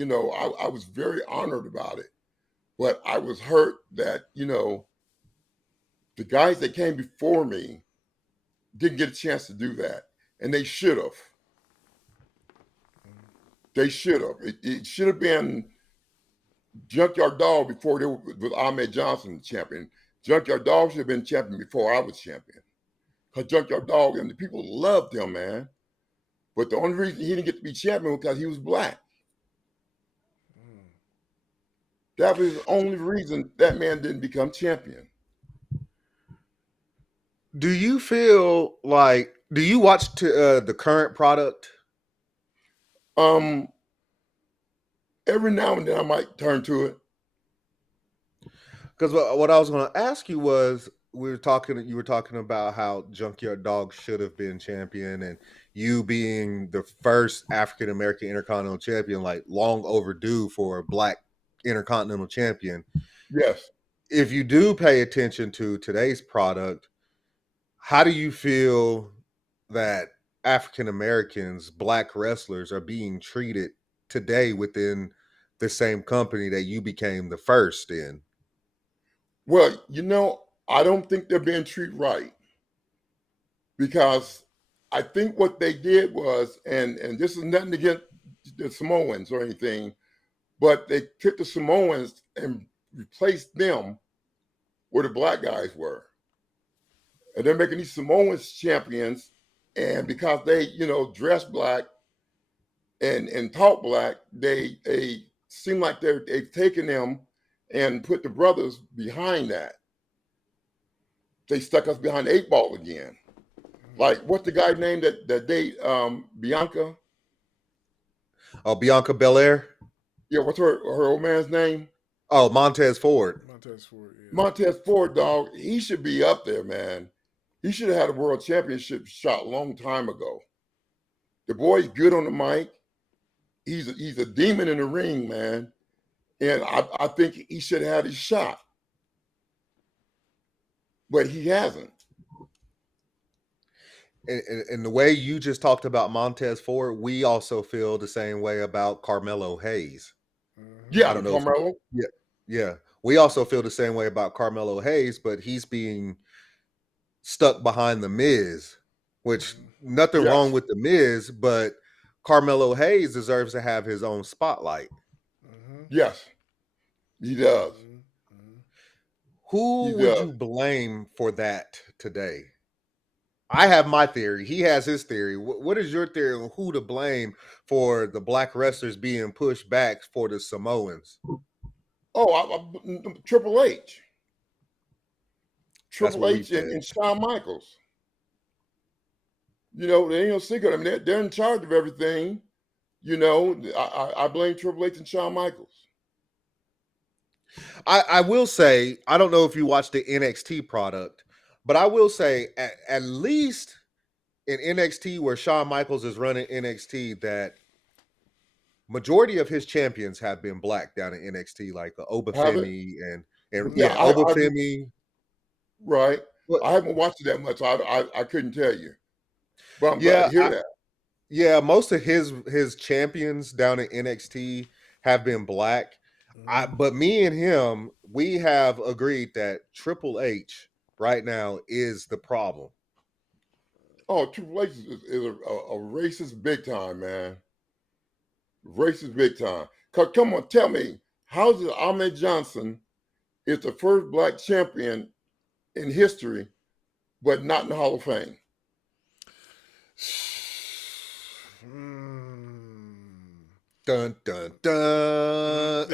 I was very honored about it. But I was hurt that, the guys that came before me didn't get a chance to do that. And they should have. They should have. It should have been Junkyard Dog before they were with Ahmed Johnson champion. Junkyard Dog should have been champion before I was champion. Because Junkyard Dog and the people loved him, man. But the only reason he didn't get to be champion was because he was black. That was the only reason that man didn't become champion. Do you feel like, do you watch the current product? Every now and then I might turn to it. Because what I was going to ask you was, you were talking about how Junkyard Dog should have been champion, and you being the first African American Intercontinental champion, like long overdue for a black Intercontinental champion. Yes. If you do pay attention to today's product, how do you feel that African Americans, black wrestlers, are being treated today within the same company that you became the first in? Well, I don't think they're being treated right, because I think what they did was, and this is nothing against the Samoans or anything, but they took the Samoans and replaced them where the black guys were. And they're making these Samoans champions, and because they, dress black and talk black, they seem like they've taken them and put the brothers behind that. They stuck us behind the 8 ball again. Like, what's the guy's name that they Bianca? Oh, Bianca Belair? Yeah, what's her old man's name? Oh, Montez Ford. Montez Ford, yeah. Montez Ford, dog. He should be up there, man. He should have had a world championship shot a long time ago. The boy's good on the mic. He's a demon in the ring, man. And I think he should have had his shot. But he hasn't. And the way you just talked about Montez Ford, we also feel the same way about Carmelo Hayes. Yeah, I don't know. Carmelo. Yeah. We also feel the same way about Carmelo Hayes, but he's being stuck behind the Miz, which nothing wrong with the Miz, but Carmelo Hayes deserves to have his own spotlight. Yes, he does. Who would you blame for that today? I have my theory. He has his theory. What is your theory on who to blame for the black wrestlers being pushed back for the Samoans? Oh, Triple H. Triple H and Shawn Michaels. They ain't no secret. I mean, they're in charge of everything. I blame Triple H and Shawn Michaels. I will say, I don't know if you watched the NXT product, but I will say at least in NXT where Shawn Michaels is running NXT, that majority of his champions have been black down in NXT, like Obafemi and Obafemi. Right. I haven't watched it that much. I couldn't tell you. But I'm glad to hear that. Yeah, most of his champions down in NXT have been black. But me and him, we have agreed that Triple H right now is the problem. Oh, Triple H is a racist big time, man. Racist big time. Come on, tell me, how is it Ahmed Johnson is the first black champion in history, but not in the Hall of Fame? Dun dun dun.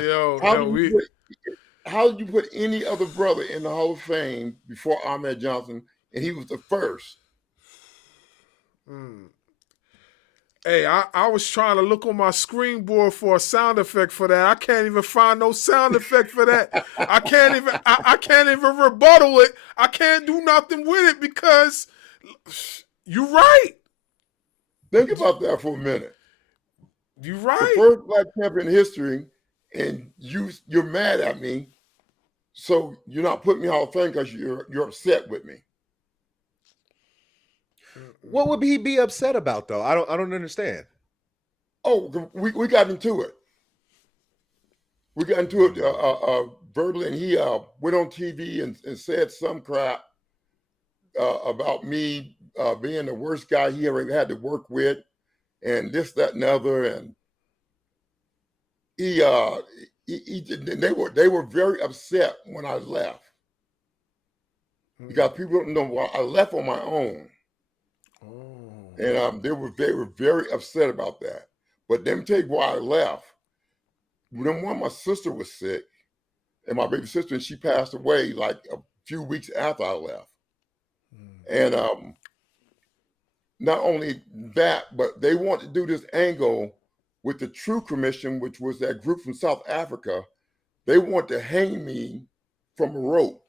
How did you put any other brother in the Hall of Fame before Ahmed Johnson, and he was the first? Hey, I was trying to look on my screen board for a sound effect for that. I can't even find no sound effect for that. I can't even rebuttal it. I can't do nothing with it because you're right. Think about that for a minute. You're right. The first black champion in history, and you're mad at me, so you're not putting me in Hall of Fame because you're upset with me. What would he be upset about, though? I don't understand. Oh, we got into it. We got into it verbally, and he went on TV and said some crap about me being the worst guy he ever had to work with, and this, that, and the other. And they were very upset when I left because people don't know why I left on my own, Oh. and they were very upset about that. But let me tell you why I left. When my sister was sick, and my baby sister, and she passed away like a few weeks after I left, and not only that, but they wanted to do this angle with the True Commission, which was that group from South Africa. They want to hang me from a rope.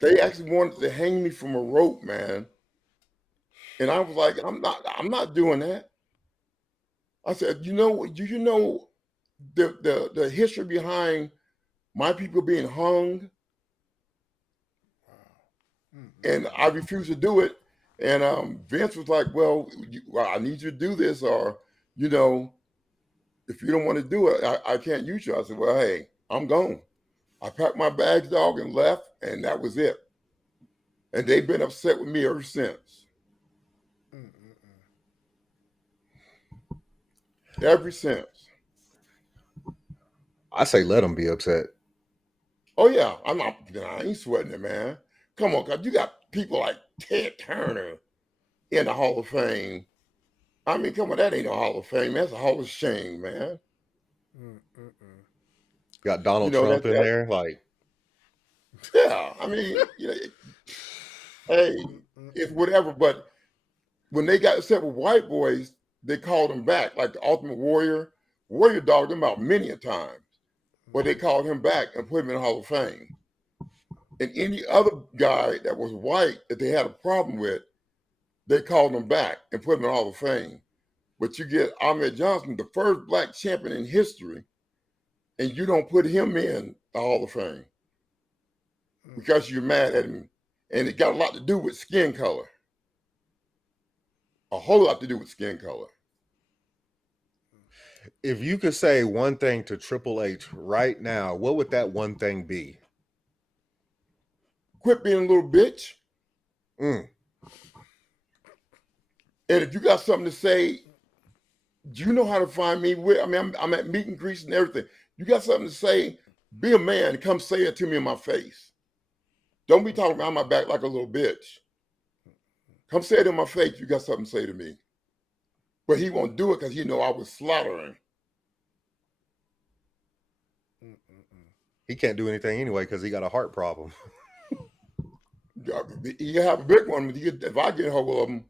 They actually wanted to hang me from a rope, man. And I was like, I'm not doing that. I said, do you know the history behind my people being hung? And I refused to do it. And Vince was like, well, I need you to do this, or, if you don't want to do it, I can't use you. I said, well, hey, I'm gone. I packed my bags, dog, and left, and that was it. And they've been upset with me ever since. Ever since. I say let them be upset. Oh, yeah. I ain't sweating it, man. Come on, God. You got people like Ted Turner in the Hall of Fame. I mean, come on, that ain't a Hall of Fame. That's a Hall of Shame, man. Got Donald Trump in there, like. Yeah, I mean, hey, it's whatever. But when they got upset with white boys, they called them back, like the Ultimate Warrior. Warrior dogged them out many a times, but they called him back and put him in the Hall of Fame. And any other guy that was white that they had a problem with, they called him back and put him in the Hall of Fame. But you get Ahmed Johnson, the first black champion in history, and you don't put him in the Hall of Fame because you're mad at him. And it got a lot to do with skin color. A whole lot to do with skin color. If you could say one thing to Triple H right now, what would that one thing be? Quit being a little bitch. And if you got something to say, you know how to find me. I'm at meet and greets and everything. You got something to say, be a man and come say it to me in my face. Don't be talking behind my back like a little bitch. Come say it in my face. You got something to say to me. But he won't do it because he know I was slaughtering. He can't do anything anyway because he got a heart problem. You have a big one. If I get a hold of him.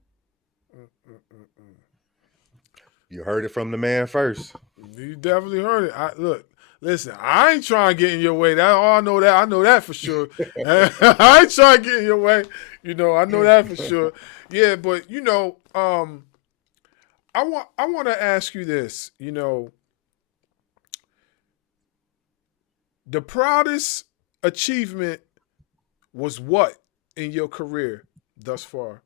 You heard it from the man first. You definitely heard it. Listen, I ain't trying to get in your way. I know that for sure. I ain't trying to get in your way. I know that for sure. Yeah, but I want to ask you this. The proudest achievement was what in your career thus far?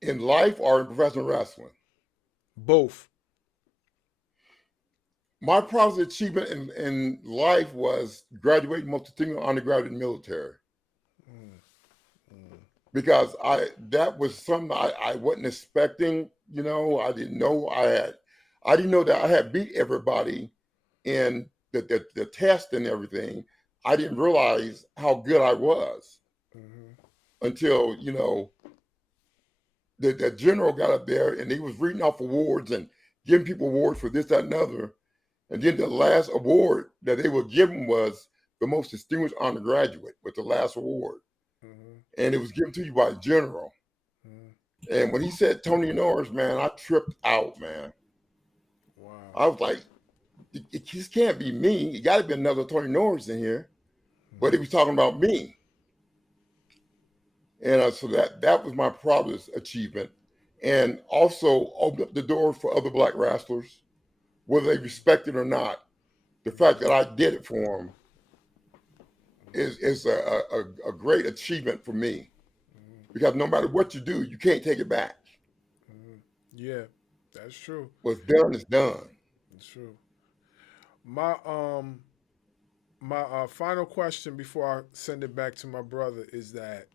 In life or in professional wrestling? Both. My proudest achievement in life was graduating most distinguished undergraduate military. Because that was something I wasn't expecting. I didn't know I didn't know that I had beat everybody in the test and everything. I didn't realize how good I was until the general got up there and he was reading off awards and giving people awards for this, that, and other. And then the last award that they were giving was the most distinguished undergraduate, with the last award. And it was given to you by a general. And when he said Tony Norris, man, I tripped out, man. Wow. I was like, it just can't be me. It got to be another Tony Norris in here. But he was talking about me. And so that was my proudest achievement. And also opened up the door for other black wrestlers, whether they respect it or not. The fact that I did it for them is a great achievement for me. Because no matter what you do, you can't take it back. Yeah, that's true. What's done is done. That's true. My final question before I send it back to my brother is that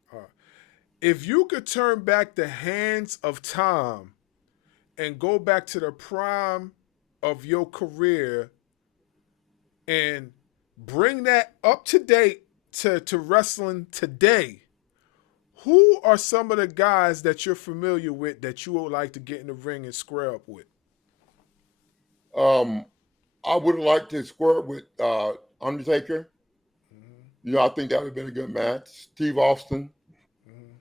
if you could turn back the hands of time and go back to the prime of your career and bring that up to date to wrestling today, who are some of the guys that you're familiar with that you would like to get in the ring and square up with? I would have liked to square it with Undertaker. Mm-hmm. You know, I think that would have been a good match. Steve Austin. Mm-hmm.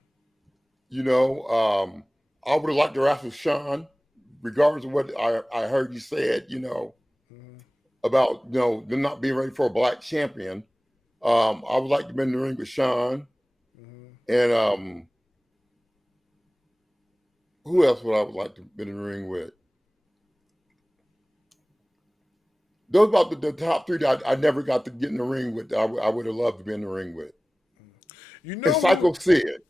You know, I would have liked to wrestle Sean, regardless of what I heard you said. You know, Mm-hmm. about them not being ready for a black champion. I would like to be in the ring with Sean, Mm-hmm. and who else would I would like to be in the ring with? Those about the top three that I never got to get in the ring with. I would have loved to be in the ring with. You And know Psycho who? Sid.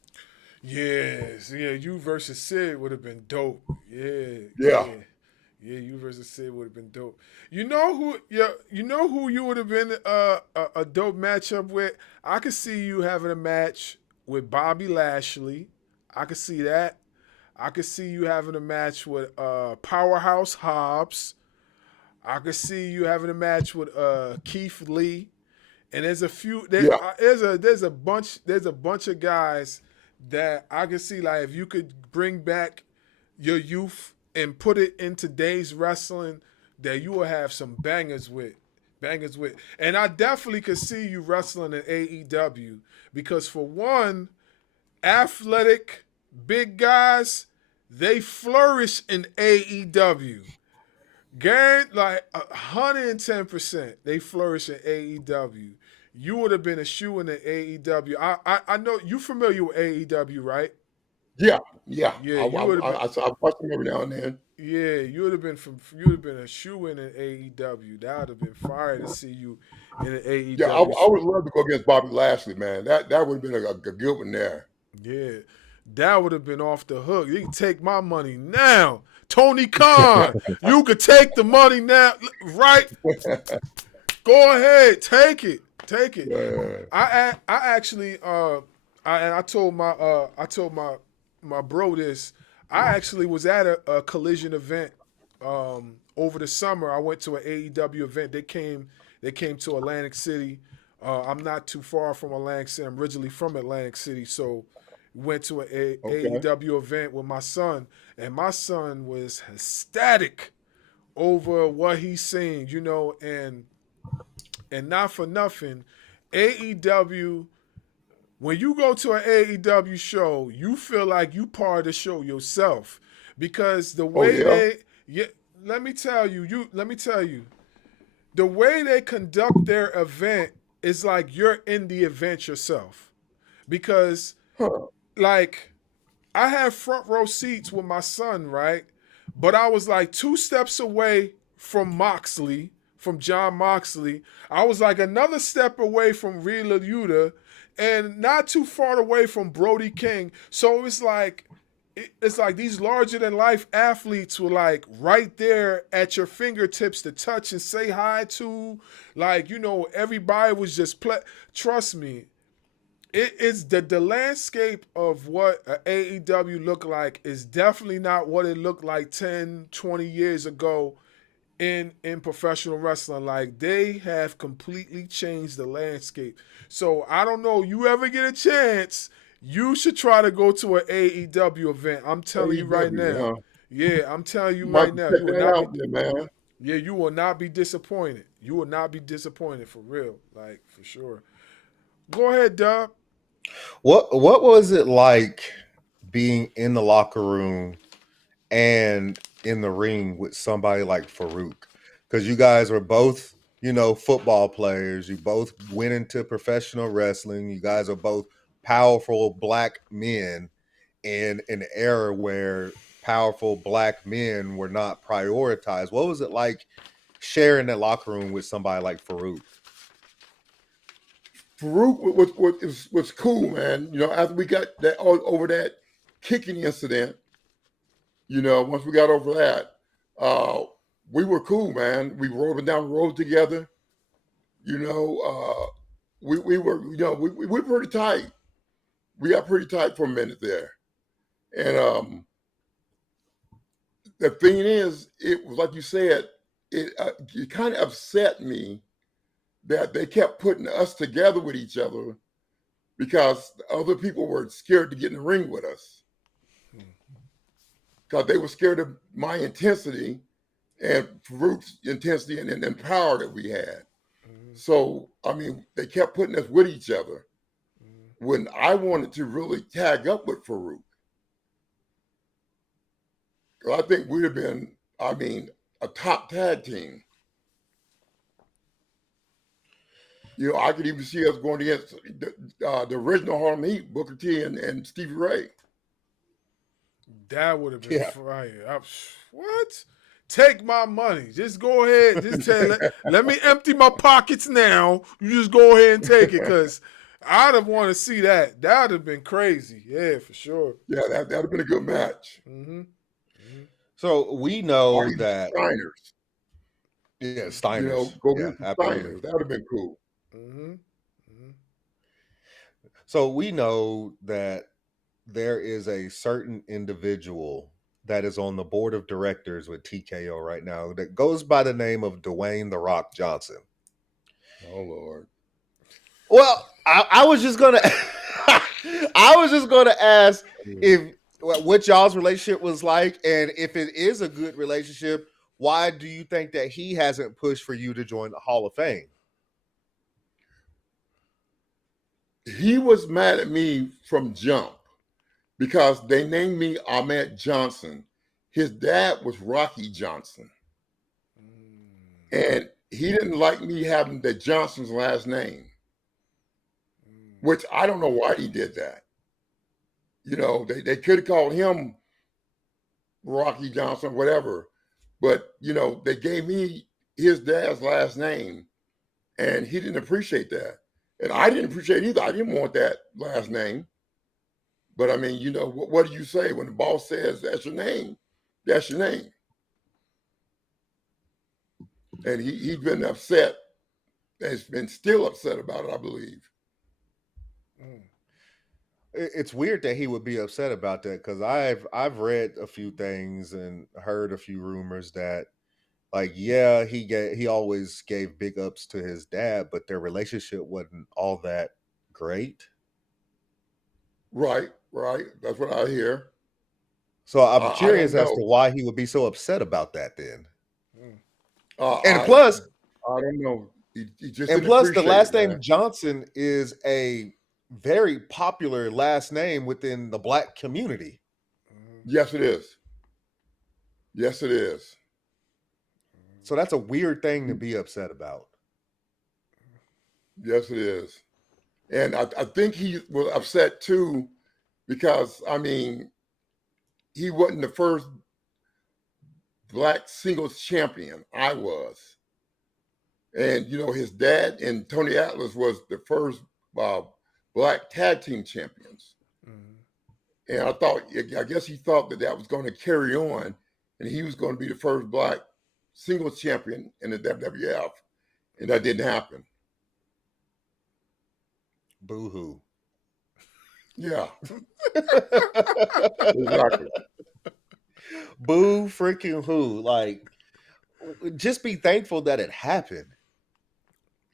Yes, yeah, you versus Sid would have been dope. Yeah, Yeah. yeah, you versus Sid would have been dope. You know who? Yeah, you know who you would have been a dope matchup with. I could see you having a match with Bobby Lashley. I could see that. I could see you having a match with Powerhouse Hobbs. I could see you having a match with Keith Lee. And there's a few Yeah. there's a bunch of guys that I can see, like, if you could bring back your youth and put it in today's wrestling, that you will have some bangers with. And I definitely could see you wrestling in AEW because, for one, athletic big guys, they flourish in AEW. Like 110%, they flourish in AEW. You would have been a shoe in the AEW. I know you familiar with AEW, right? Yeah. Yeah. Yeah, I you would have been. I watch them every now and then. Yeah, you would have been a shoe in AEW. That would have been fire to see you in an Yeah, AEW. I would love to go against Bobby Lashley, man. That would have been a good one there. Yeah, that would have been off the hook. You can take my money now, Tony Khan. You could take the money now, right? Go ahead, take it. Yeah. I actually I told my bro this. I actually was at a collision event over the summer. I went to an AEW event. They came to Atlantic City. I'm not too far from Atlantic City. I'm originally from Atlantic City, so went to an Okay. AEW event with my son, and my son was ecstatic over what he's seen, and not for nothing, AEW, when you go to an AEW show, you feel like you part of the show yourself, because the Oh way yeah. let me tell you, the way they conduct their event is like you're in the event yourself. Because, Huh. like, I have front row seats with my son, right? But I was like 2 steps away from John Moxley. I was like another step away from Rhea Liotta, and not too far away from Brody King. So it's like these larger than life athletes were like right there at your fingertips to touch and say hi to. Like, everybody was just trust me. It is the landscape of what a AEW looked like is definitely not what it looked like 10, 20 years ago in professional wrestling. Like, they have completely changed the landscape. So I don't know, you ever get a chance, you should try to go to an AEW event. I'm telling you right AEW, now. huh? Yeah, I'm telling you Might right now. check You will that not out be there, man. Yeah, you will not be disappointed. You will not be disappointed, for real. Like, for sure. Go ahead, Dub. What was it like being in the locker room and in the ring with somebody like Farouk? Because you guys are both, football players. You both went into professional wrestling. You guys are both powerful black men in an era where powerful black men were not prioritized. What was it like sharing that locker room with somebody like Farouk? Farouk was cool, man. After we got that over that kicking incident, once we got over that, we were cool, man. We rode down the road together. We were, we were pretty tight. We got pretty tight for a minute there. And the thing is, it was like you said, it kind of upset me that they kept putting us together with each other because other people were scared to get in the ring with us because they were scared of my intensity and Farouk's intensity and power that we had. So, I mean, they kept putting us with each other when I wanted to really tag up with Farouk. I think we'd have been, I mean, a top tag team. You know, I could even see us going against the original Harlem Heat, Booker T and Stevie Ray. That would have been fire. What? Take my money. Just go ahead. Just let me empty my pockets now. You just go ahead and take it, because I'd have wanted to see that. That would have been crazy. Yeah, for sure. Yeah, that'd have been a good match. Mm-hmm. Mm-hmm. So we know that Steiners. Yeah, Steiners. You know, go yeah, get the absolutely. Steiners. That would have been cool. Mm-hmm. Mm-hmm. So we know that there is a certain individual that is on the board of directors with TKO right now that goes by the name of Dwayne "The Rock" Johnson. Oh Lord. Well, I was just gonna I was just gonna ask if what y'all's relationship was like, and if it is a good relationship, why do you think that he hasn't pushed for you to join the Hall of Fame? He was mad at me from jump because they named me Ahmed Johnson. His dad was Rocky Johnson. And he didn't like me having the Johnson's last name, which I don't know why he did that. You know, they could have called him Rocky Johnson, whatever. But, you know, they gave me his dad's last name, and he didn't appreciate that. And I didn't appreciate it either. I didn't want that last name. But, I mean, you know, what do you say when the boss says that's your name? That's your name. And he's been upset. Has been still upset about it, I believe. It's weird that he would be upset about that, because I've read a few things and heard a few rumors that, like, yeah, he always gave big ups to his dad, but their relationship wasn't all that great. Right. That's what I hear. So I'm curious as to why he would be so upset about that then. And I don't know. He just and plus, the last name Johnson is a very popular last name within the Black community. Yes, it is. Yes, it is. So that's a weird thing to be upset about. Yes, it is. And I think he was upset too because, I mean, he wasn't the first Black singles champion. I was. And, you know, his dad and Tony Atlas was the first Black tag team champions. And I guess he thought that was going to carry on, and he was going to be the first Black singles champion in the WWF. And that didn't happen. Boo-hoo. Yeah. Exactly. Boo freaking who. Like, just be thankful that it happened.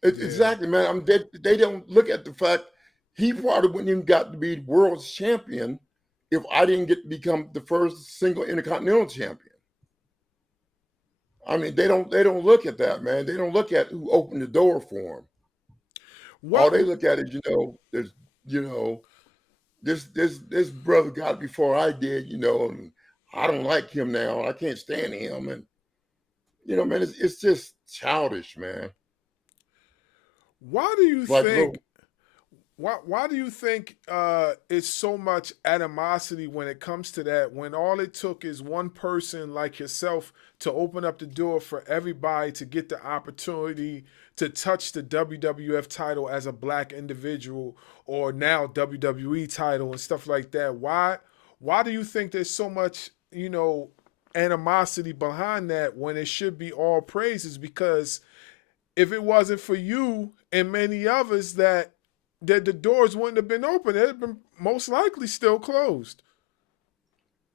Exactly, man. I mean, they don't look at the fact he probably wouldn't even got to be world champion if I didn't get to become the first single intercontinental champion. I mean, they don't look at that, man. They don't look at who opened the door for him. All they look at is, this brother got it before I did, and I don't like him now. I can't stand him, and man, it's just childish, man. Why do you think? Why do you think it's so much animosity when it comes to that? When all it took is one person like yourself to open up the door for everybody to get the opportunity to touch the WWF title as a Black individual, or now WWE title and stuff like that. Why do you think there's so much, animosity behind that when it should be all praises? Because if it wasn't for you and many others, that the doors wouldn't have been open. They'd have been most likely still closed.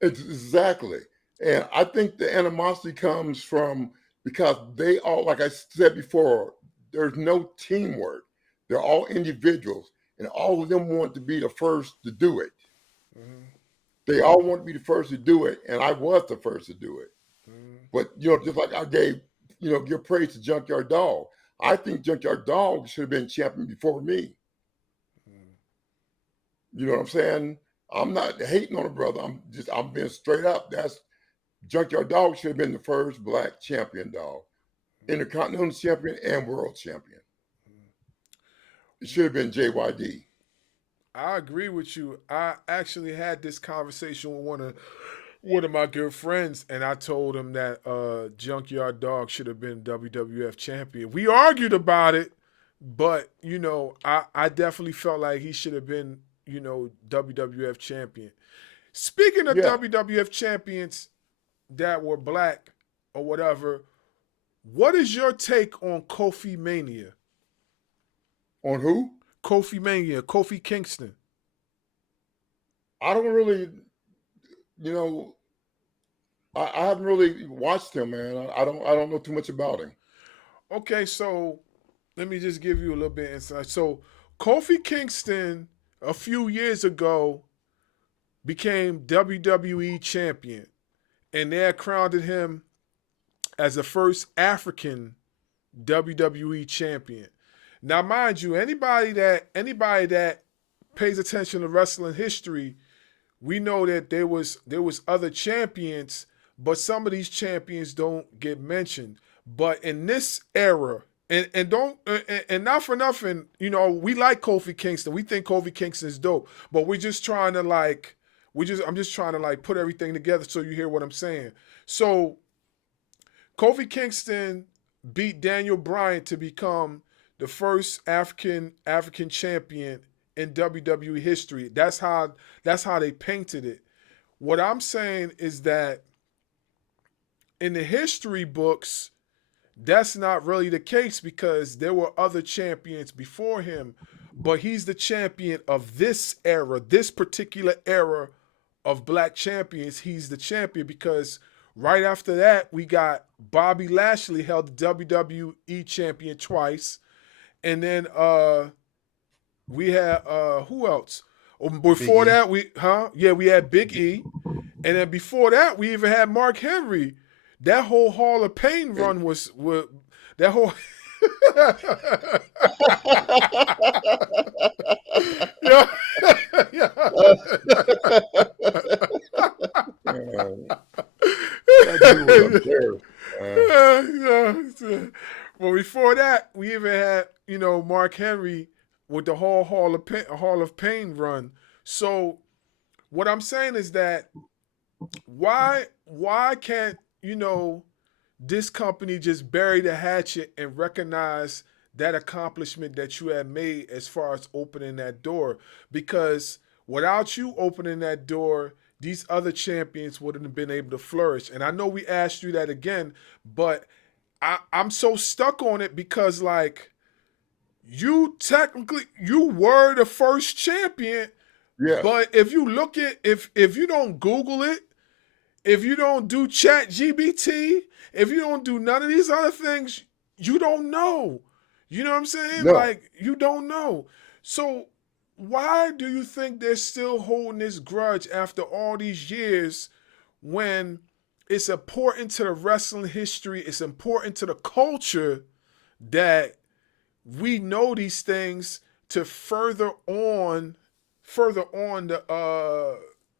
Exactly. And I think the animosity comes from because they all, like I said before, there's no teamwork. They're all individuals, and all of them want to be the first to do it. Mm-hmm. They all want to be the first to do it, and I was the first to do it. Mm-hmm. But, you know, just like I gave, you know, give praise to Junkyard Dog. I think Junkyard Dog should have been champion before me. You know what I'm saying? I'm not hating on a brother. I'm being straight up. That's Junkyard Dog should have been the first black champion dog, intercontinental champion and world champion. It should have been JYD. I agree with you. I actually had this conversation with one of my good friends, and I told him that Junkyard Dog should have been WWF champion. We argued about it, but you know, I definitely felt like he should have been, you know, WWF champion. Speaking of WWF champions that were black or whatever, what is your take on Kofi Mania? On who? Kofi Mania, Kofi Kingston. I don't really, you know, I haven't really watched him, man. I don't know too much about him. Okay, so let me just give you a little bit of insight. So Kofi Kingston a few years ago became WWE champion, and they had crowned him as the first African WWE champion. Now, mind you, anybody that pays attention to wrestling history, we know that there was other champions, but some of these champions don't get mentioned. But in this era, and not for nothing, you know, we like Kofi Kingston. We think Kofi Kingston is dope, but we're just trying to I'm just trying to put everything together so you hear what I'm saying. So Kofi Kingston beat Daniel Bryan to become the first African champion in WWE history. That's how they painted it. What I'm saying is that in the history books, that's not really the case because there were other champions before him, but he's the champion of this era, this particular era of black champions. He's the champion because right after that, we got Bobby Lashley held the WWE champion twice. And then we had who else? Before that, we had Big E. And then before that, we even had Mark Henry. That whole Hall of Pain run was that whole Well, before that, we even had, you know, Mark Henry with the whole Hall of Pain run. So what I'm saying is that why can't, you know, this company just bury the hatchet and recognize that accomplishment that you had made as far as opening that door? Because without you opening that door, these other champions wouldn't have been able to flourish. And I know we asked you that again, but I'm so stuck on it because, like, you were the first champion. Yeah. But if you look at, if you don't Google it, if you don't do ChatGPT, if you don't do none of these other things, you don't know. You know what I'm saying? No. Like, you don't know. So why do you think they're still holding this grudge after all these years when it's important to the wrestling history, it's important to the culture that we know these things to further on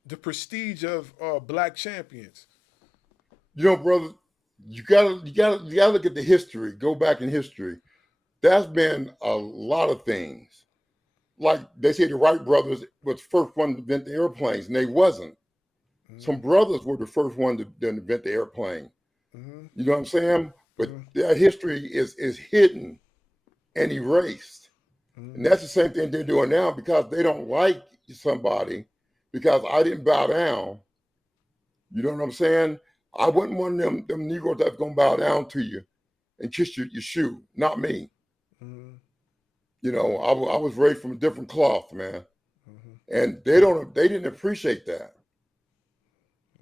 the prestige of black champions? You know, brother, you gotta look at the history. Go back in history. There's been a lot of things. Like they say, the Wright brothers was the first one to invent the airplanes, and they wasn't. Mm-hmm. Some brothers were the first one to invent the airplane. Mm-hmm. You know what I'm saying? But their history is hidden and erased. Mm-hmm. And that's the same thing they're doing now because they don't like somebody because I didn't bow down. You know what I'm saying? I wasn't one of them Negroes that's gonna bow down to you and kiss your shoe. Not me. Mm-hmm. You know, I was raised from a different cloth, man. Mm-hmm. And they didn't appreciate that.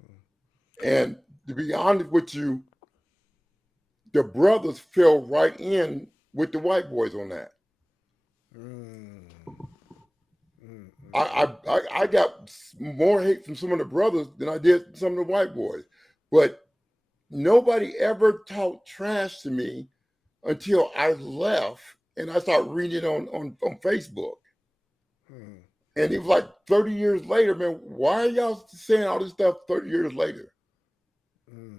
Mm-hmm. And to be honest with you, the brothers fell right in with the white boys on that. I got more hate from some of the brothers than I did from some of the white boys. But nobody ever talked trash to me until I left and I started reading it on Facebook. And it was like 30 years later, man, why are y'all saying all this stuff 30 years later?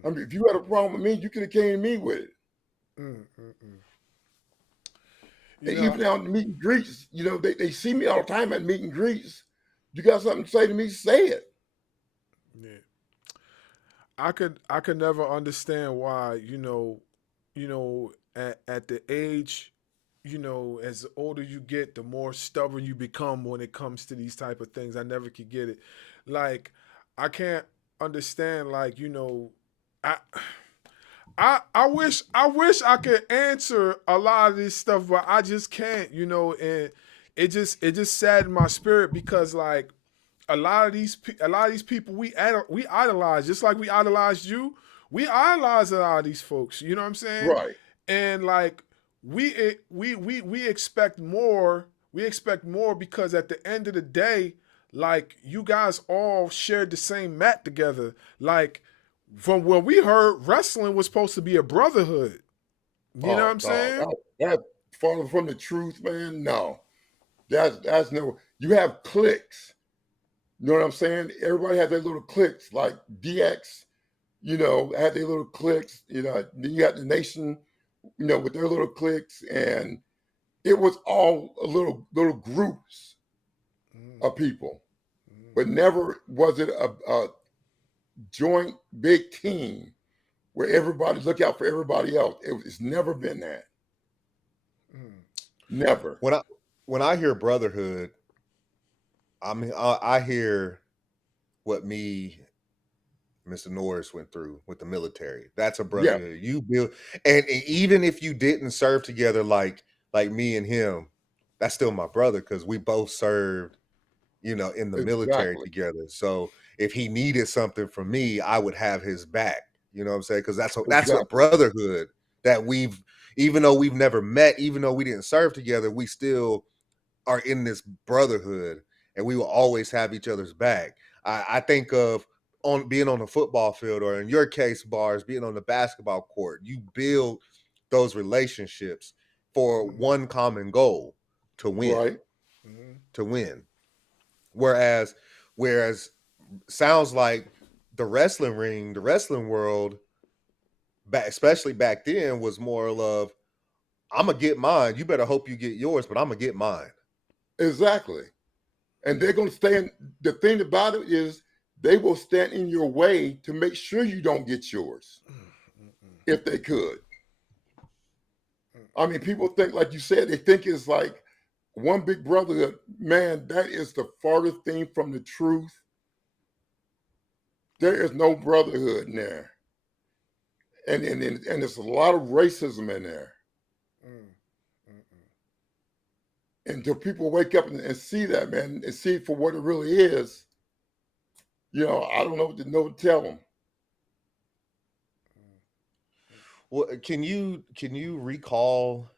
I mean, if you had a problem with me, you could have came to me with it. And even now in meet and greets, you know, they see me all the time at meet and greets. You got something to say to me, say it. Yeah. I could never understand why, at the age, as older you get, the more stubborn you become when it comes to these type of things. I never could get it. Like, I can't understand, like, I wish I could answer a lot of this stuff, but I just can't, and it just saddened my spirit because, like, a lot of these people we idolize, just like we idolized you. We idolize a lot of these folks. You know what I'm saying? Right. And like we expect more. We expect more because at the end of the day, like, you guys all shared the same mat together. Like, from what we heard, wrestling was supposed to be a brotherhood. You know what I'm saying? That's far from the truth, man. No, that's no. You have cliques. You know what I'm saying? Everybody has their little cliques, like DX, had their little cliques. Then you got the Nation, with their little cliques, and it was all a little groups of people, but never was it a joint big team where everybody look out for everybody else. It's never been that. Never. When I hear brotherhood, I mean, I hear what Mr. Norris went through with the military. That's a brotherhood. You build, and even if you didn't serve together like me and him, that's still my brother because we both served, in the military together. So if he needed something from me, I would have his back. You know what I'm saying? Because that's a brotherhood that even though we've never met, even though we didn't serve together, we still are in this brotherhood. And we will always have each other's back. I think of being on the football field, or in your case, Barz, being on the basketball court. You build those relationships for one common goal: to win. Right. To win. Whereas sounds like the wrestling ring, the wrestling world, especially back then, was more of, I'm gonna get mine. You better hope you get yours, but I'm gonna get mine. Exactly. And they're going to stand. The thing about it is they will stand in your way to make sure you don't get yours if they could. I mean, people think, like you said, they think it's like one big brotherhood. Man, that is the farthest thing from the truth. There is no brotherhood in there. And there's a lot of racism in there. Until people wake up and see that, man, and see it for what it really is, I don't know what to tell them. Well, can you recall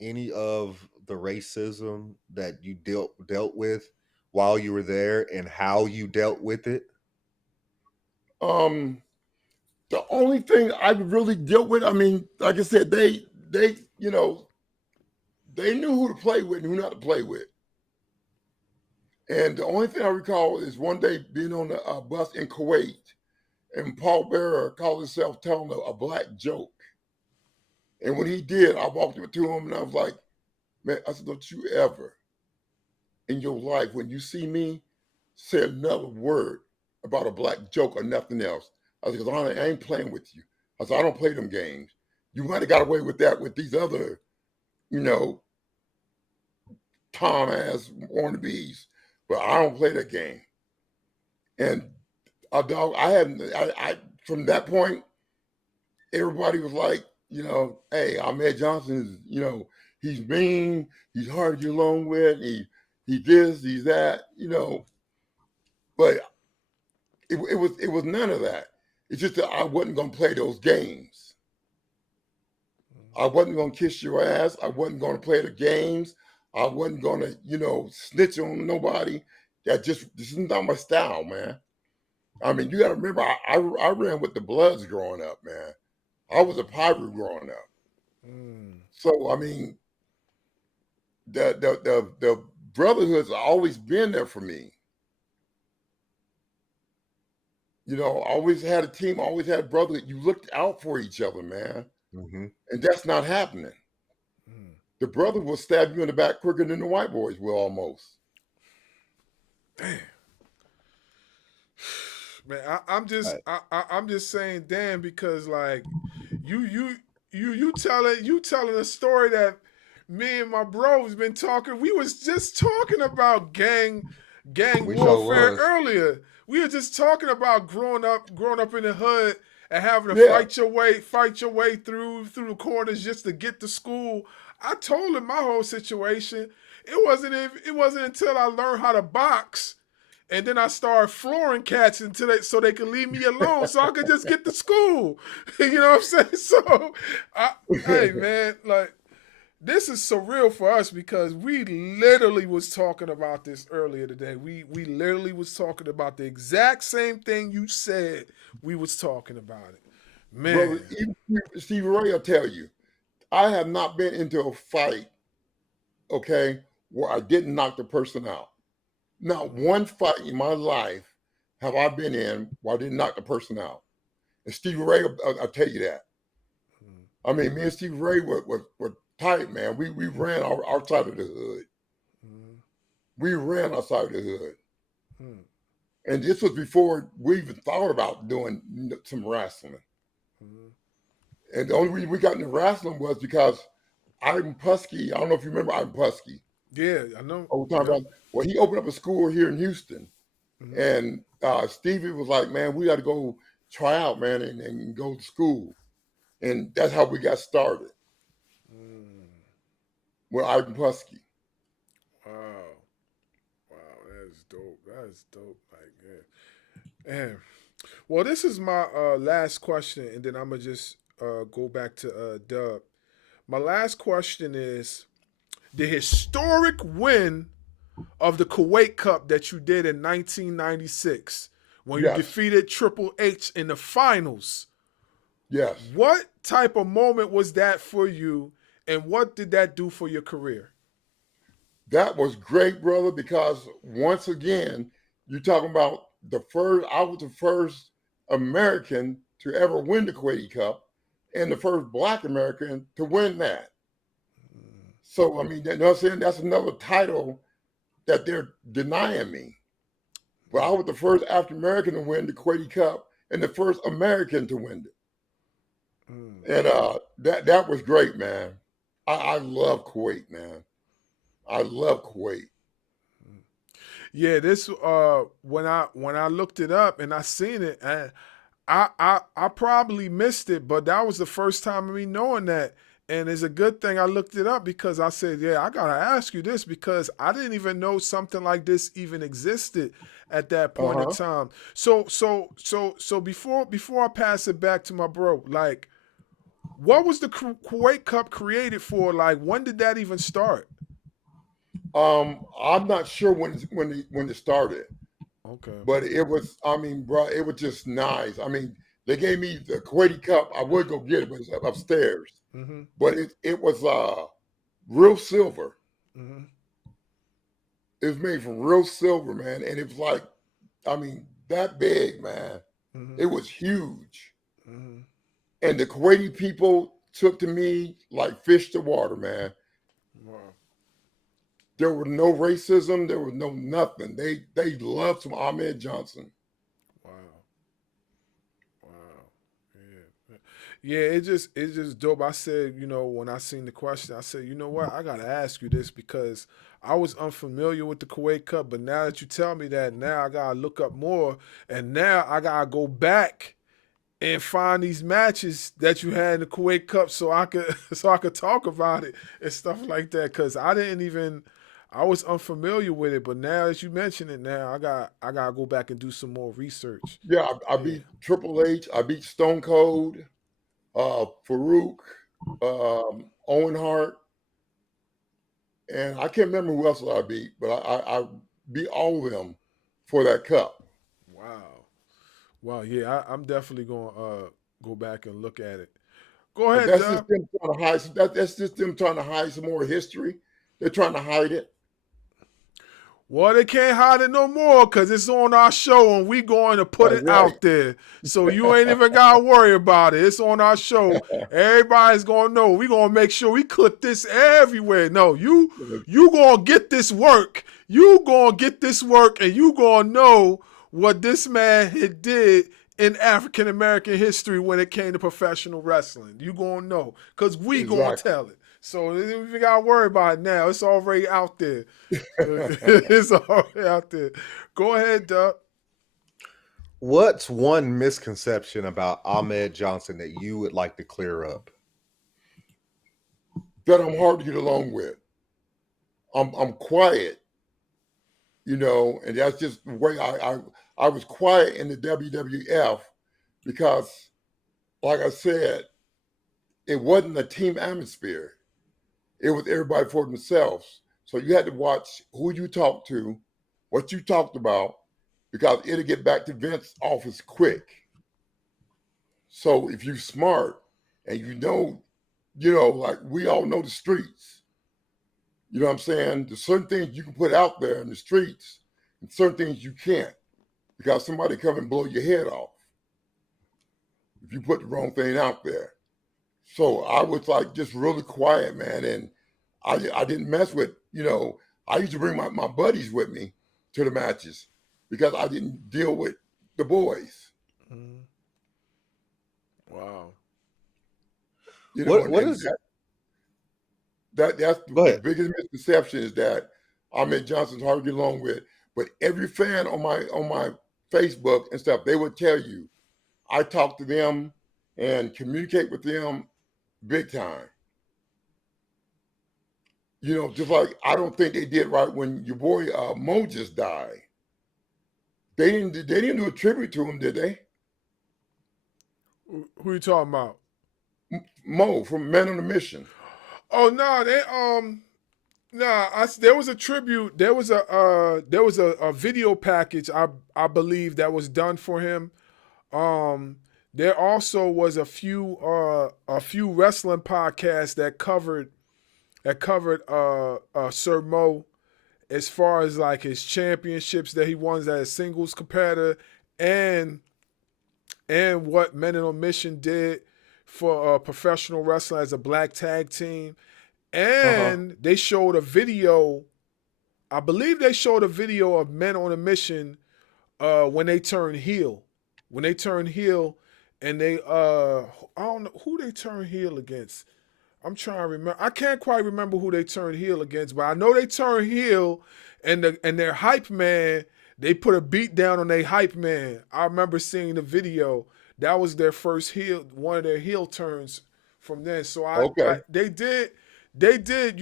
any of the racism that you dealt with while you were there and how you dealt with it? The only thing I really dealt with, I mean, like I said, they knew who to play with and who not to play with. And the only thing I recall is one day being on a bus in Kuwait, and Paul Bearer called himself telling a black joke. And when he did, I walked up to him and I was like, man, I said, don't you ever in your life, when you see me, say another word about a black joke or nothing else. I said, because I ain't playing with you. I said, I don't play them games. You might have got away with that with these other, Tom ass wannabes, but I don't play that game. And I from that point, everybody was like, hey, Ahmed Johnson is, he's mean, he's hard to get along with, he this, he's that, but it was none of that. It's just that I wasn't gonna play those games. I wasn't gonna kiss your ass. I wasn't gonna play the games. I wasn't gonna, snitch on nobody. This is not my style, man. I mean, you gotta remember, I ran with the Bloods growing up, man. I was a pirate growing up. So I mean, the brotherhood's always been there for me. Always had a team, always had a brotherhood. You looked out for each other, man. Mm-hmm. And that's not happening. The brother will stab you in the back quicker than the white boys will almost. Damn. Man, I'm just saying damn, because like you telling a story that me and my bros been talking. We was just talking about gang We warfare sure was. earlier. We were just talking about growing up in the hood and having to Yeah. fight your way through the corners just to get to school. I told him my whole situation. It wasn't until I learned how to box, and then I started flooring cats so they could leave me alone, so I could just get to school. You know what I'm saying? So, hey man, like, this is surreal for us because we literally was talking about this earlier today. We literally was talking about the exact same thing you said. We was talking about it, man. Brother, even Stevie Ray will tell you, I have not been into a fight, okay, where I didn't knock the person out. Not one fight in my life have I been in where I didn't knock the person out. And Stevie Ray, I'll tell you that. I mean, me and Stevie Ray were tight, man. We ran our side of the hood. We ran our side of the hood. And this was before we even thought about doing some wrestling. And the only reason we got into wrestling was because Ivan Pusky, I don't know if you remember Ivan Pusky. Yeah, I know. Well, he opened up a school here in Houston. And Stevie was like, man, we got to go try out, man, and go to school. And that's how we got started. With Ivan Pusky. Wow, that's dope. That's dope. Like, yeah. Well, this is my last question, and then I'm gonna just go back to Dub. My last question is the historic win of the Kuwait Cup that you did in 1996 when you defeated Triple H in the finals. Yes. What type of moment was that for you, and what did that do for your career? That was great, brother, because once again, you're talking about I was the first American to ever win the Kuwaiti Cup and the first Black American to win that. So, I mean, you know what I'm saying? That's another title that they're denying me. But I was the first African American to win the Kuwaiti Cup and the first American to win it. And that was great, man. I love Kuwait, man. I love Kuwait. Yeah, this when I looked it up and I seen it, and I probably missed it, but that was the first time of me knowing that. And it's a good thing I looked it up because I said, yeah, I gotta ask you this because I didn't even know something like this even existed at that point in time. So before I pass it back to my bro, like, what was the Kuwait Cup created for? Like, when did that even start? I'm not sure when it started. Okay. But it was, I mean, bro, it was just nice. I mean, they gave me the Kuwaiti Cup. I would go get it, but it's upstairs. But it was real silver. It was made from real silver, man. And it was like, I mean, that big, man. It was huge. And the Kuwaiti people took to me like fish to water, man. Wow. There was no racism. There was no nothing. They loved some Ahmed Johnson. Wow. Yeah, it's just dope. I said, when I seen the question, I said, you know what? I gotta ask you this because I was unfamiliar with the Kuwait Cup, but now that you tell me that, now I gotta look up more, and now I gotta go back and find these matches that you had in the Kuwait Cup so I could talk about it and stuff like that. Cause I was unfamiliar with it, but now as you mention it, now I gotta go back and do some more research. Yeah, I beat Triple H. I beat Stone Cold, Farouk. Owen Hart, and I can't remember who else I beat, but I beat all of them for that cup. Wow. Wow. Yeah, I'm definitely going to go back and look at it. Go But ahead, that's just Dub. them trying to hide. That's just them trying to hide some more history. They're trying to hide it. Well, they can't hide it no more because it's on our show and we going to put That's it right. out there. So you ain't even got to worry about it. It's on our show. Everybody's going to know. We going to make sure we clip this everywhere. No, you going to get this work. You going to get this work and you going to know what this man had did in African American history when it came to professional wrestling. You going to know because we going to Exactly. tell it. So we got to worry about it now. It's already out there. It's already out there. Go ahead, Doug. What's one misconception about Ahmed Johnson that you would like to clear up? That I'm hard to get along with. I'm quiet, and that's just the way I was quiet in the WWF because, like I said, it wasn't a team atmosphere. It was everybody for themselves. So you had to watch who you talked to, what you talked about, because it'll get back to Vince's office quick. So if you're smart and like we all know the streets, you know what I'm saying? There's certain things you can put out there in the streets and certain things you can't because somebody come and blow your head off if you put the wrong thing out there. So I was like just really quiet, man. And I didn't mess with, I used to bring my buddies with me to the matches because I didn't deal with the boys. Mm-hmm. Wow. What is that's Go the ahead. biggest misconception is that Ahmed Johnson's hard to get along with. But every fan on my Facebook and stuff, they would tell you, I talk to them and communicate with them big time. Just like I don't think they did right when your boy Mo just died. They didn't do a tribute to him, did they? Who you talking about? Mo from Men on a Mission. Oh no, there was a tribute. There was a video package I believe that was done for him. There also was a few wrestling podcasts that covered Sir Mo as far as like his championships that he won as a singles competitor and what Men on a Mission did for professional wrestling as a black tag team. And they showed a video. I believe they showed a video of Men on a Mission when they turned heel. When they turned heel, and they I don't know who they turned heel against. I'm trying to remember. I can't quite remember who they turned heel against, but I know they turned heel, and their hype man. They put a beat down on their hype man. I remember seeing the video. That was their first heel, one of their heel turns from then. So Okay. they did, they did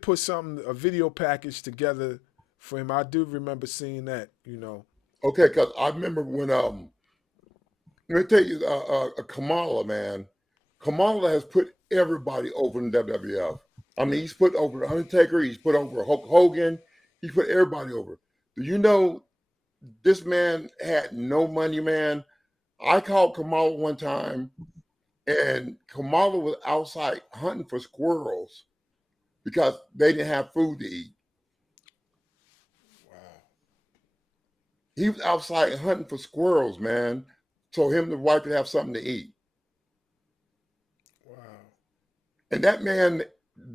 put a video package together for him. I do remember seeing that. Okay, because I remember when let me tell you, Kamala, man. Kamala has put everybody over in WWF. I mean, he's put over The Undertaker. He's put over Hulk Hogan. He's put everybody over. Do you know this man had no money, man? I called Kamala one time, and Kamala was outside hunting for squirrels because they didn't have food to eat. Wow. He was outside hunting for squirrels, man, so him and the wife could have something to eat. Wow. And that man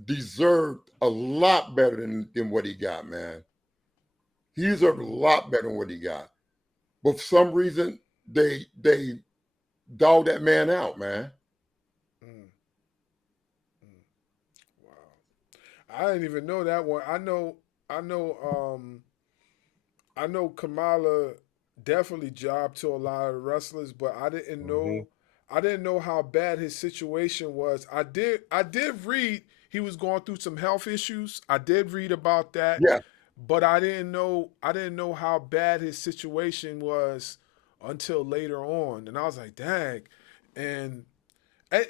deserved a lot better than what he got, man. He deserved a lot better than what he got. But for some reason, they dogged that man out, man. Mm. Wow. I didn't even know that one. I know Kamala definitely jobbed to a lot of wrestlers, but I didn't know how bad his situation was. I did read he was going through some health issues. I did read about that, Yeah. but I didn't know how bad his situation was until later on. And I was like, dang. And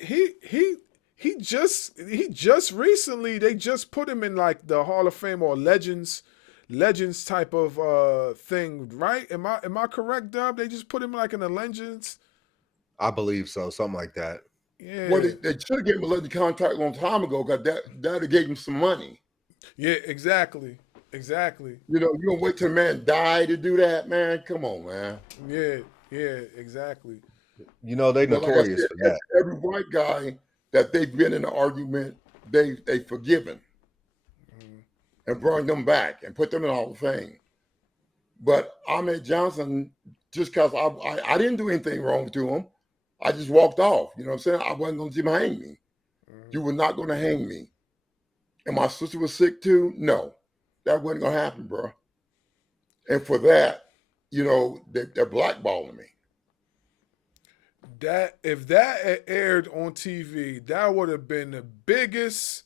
He just recently they just put him in like the Hall of Fame or legends type of thing, right? Am I correct, Dub? They just put him like in the legends. I believe so, something like that. Well, Yeah, they should have given him a legend contract a long time ago because that gave him some money. yeah, exactly. You know, you don't wait till a man die to do that, man. Come on, man. Yeah, exactly. You know, they But like I notorious said, for that. every white guy that they've been in an argument, they forgiven and brought them back and put them in the Hall of Fame. But Ahmed Johnson, just because I didn't do anything wrong to him, I just walked off. You know what I'm saying? I wasn't going to see him hang me. You were not going to hang me. And my sister was sick too? No, that wasn't going to happen, bro. And for that, you know, they're blackballing me. That if that had aired on TV, that would have been the biggest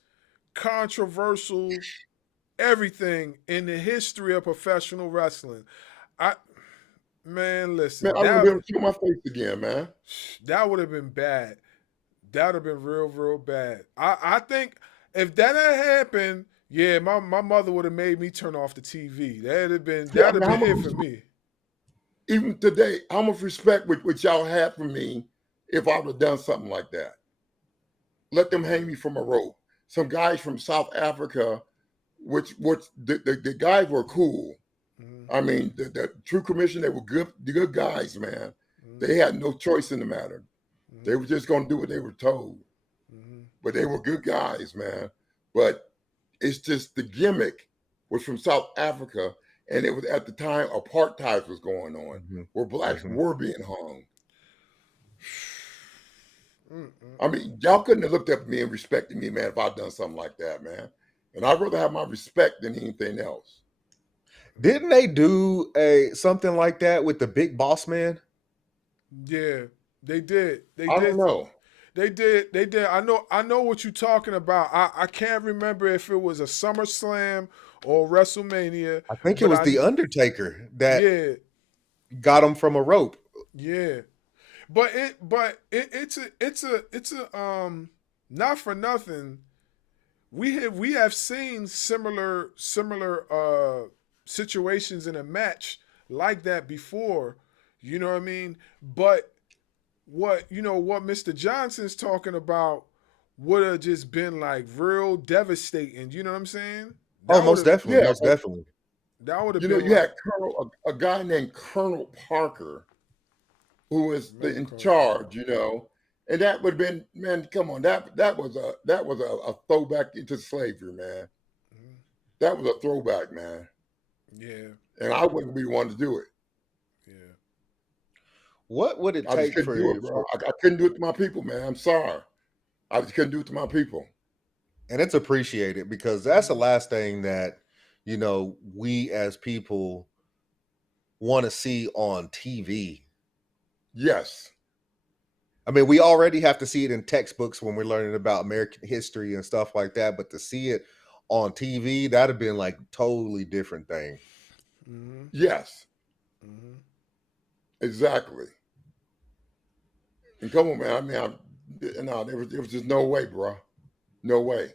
controversial everything in the history of professional wrestling. I listen, Man, I wouldn't be able to see my face again, man. that would have been bad. That would have been real bad. I think if that had happened, yeah, my mother would have made me turn off the TV. That'd have been it for me. Even today, how much respect would y'all have for me if I would have done something like that? Let them hang me from a rope. Some guys from South Africa, which the guys were cool. Mm-hmm. I mean, the True Commission, they were good guys, man. Mm-hmm. They had no choice in the matter. Mm-hmm. They were just going to do what they were told. Mm-hmm. But they were good guys, man. But it's just the gimmick was from South Africa, and it was at the time apartheid was going on, where blacks were being hung. I mean, y'all couldn't have looked up at me and respected me, man, if I'd done something like that, man. And I'd rather have my respect than anything else. Didn't they do something like that with the Big Boss Man? Yeah, they did. I don't know. They did. I know what you're talking about. I can't remember if it was a SummerSlam or WrestleMania. I think it was The Undertaker that got him from a rope. Yeah. But it's a not for nothing. We have seen similar situations in a match like that before. You know what I mean? But what Mr. Johnson's talking about would have just been like real devastating. You know what I'm saying? Most definitely. That would have you been. know, you had a guy named Colonel Parker, who was in charge. You know, and that would have been, man. Come on, that was a throwback into slavery, man. Mm-hmm. That was a throwback, man. Yeah. And I wouldn't be the one to do it. Yeah. What would it take for you? I couldn't do it to my people, man. I'm sorry. I just couldn't do it to my people. And it's appreciated because that's the last thing that, you know, we as people want to see on TV. Yes. I mean, we already have to see it in textbooks when we're learning about American history and stuff like that. But to see it on TV, that'd have been like totally different thing. Mm-hmm. Yes. Mm-hmm. Exactly. And come on, man. I mean, there was just no way, bro. No way.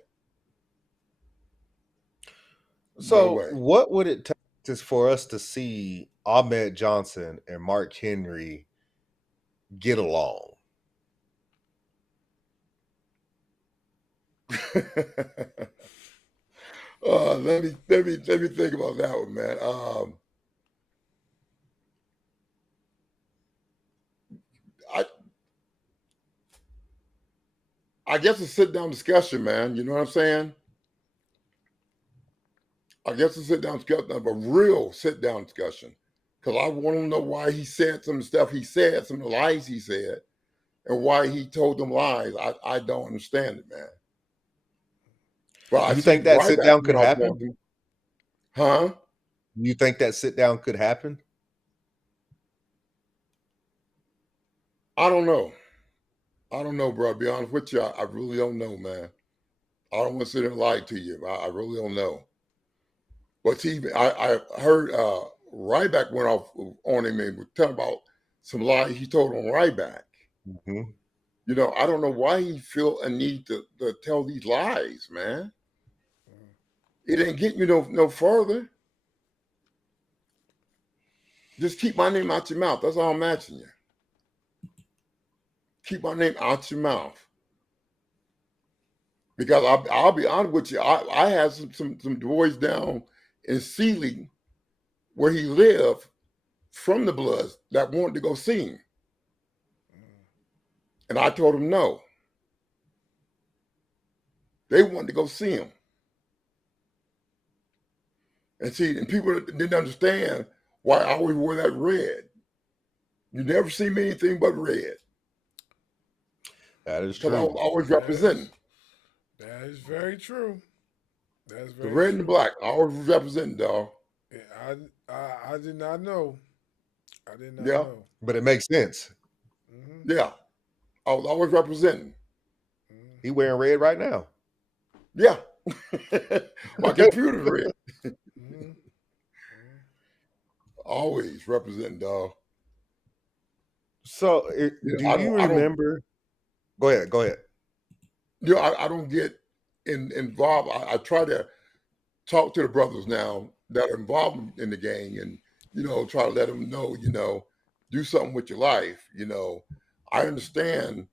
So what would it take just for us to see Ahmed Johnson and Mark Henry get along? Let me think about that one, man. I guess a sit-down discussion, man. You know what I'm saying? I guess a sit-down discussion, a real sit-down discussion. Because I want to know why he said some stuff he said, some of the lies he said, and why he told them lies. I don't understand it, man. But you think that sit-down could happen? Huh? You think that sit-down could happen? I don't know. I don't know, bro. I'll be honest with you. I really don't know, man. I don't want to sit and lie to you. I really don't know. But see, I heard Ryback went off on him and was telling about some lies he told on Ryback. Mm-hmm. You know, I don't know why he feel a need to tell these lies, man. It ain't getting you no further. Just keep my name out your mouth. That's all I'm asking you. Keep my name out your mouth. Because I'll be honest with you, I had some boys down in Sealy where he lived from the Bloods that wanted to go see him. And I told them no. They wanted to go see him. And see, and people didn't understand why I always wore that red. You never see me anything but red. That is Because I was true. always representing. That is very true. That's The very red true. and the black, I always representing, dog. Yeah, I did not know. I did not Yeah. know. But it makes sense. Mm-hmm. Yeah. I was always representing. Mm-hmm. He wearing red right now. Yeah. My computer's red. Mm-hmm. Always representing, dog. So, You do know, you remember? Go ahead. You know, I don't get involved. I try to talk to the brothers now that are involved in the gang, and you know, try to let them know, you know, do something with your life. You know, I understand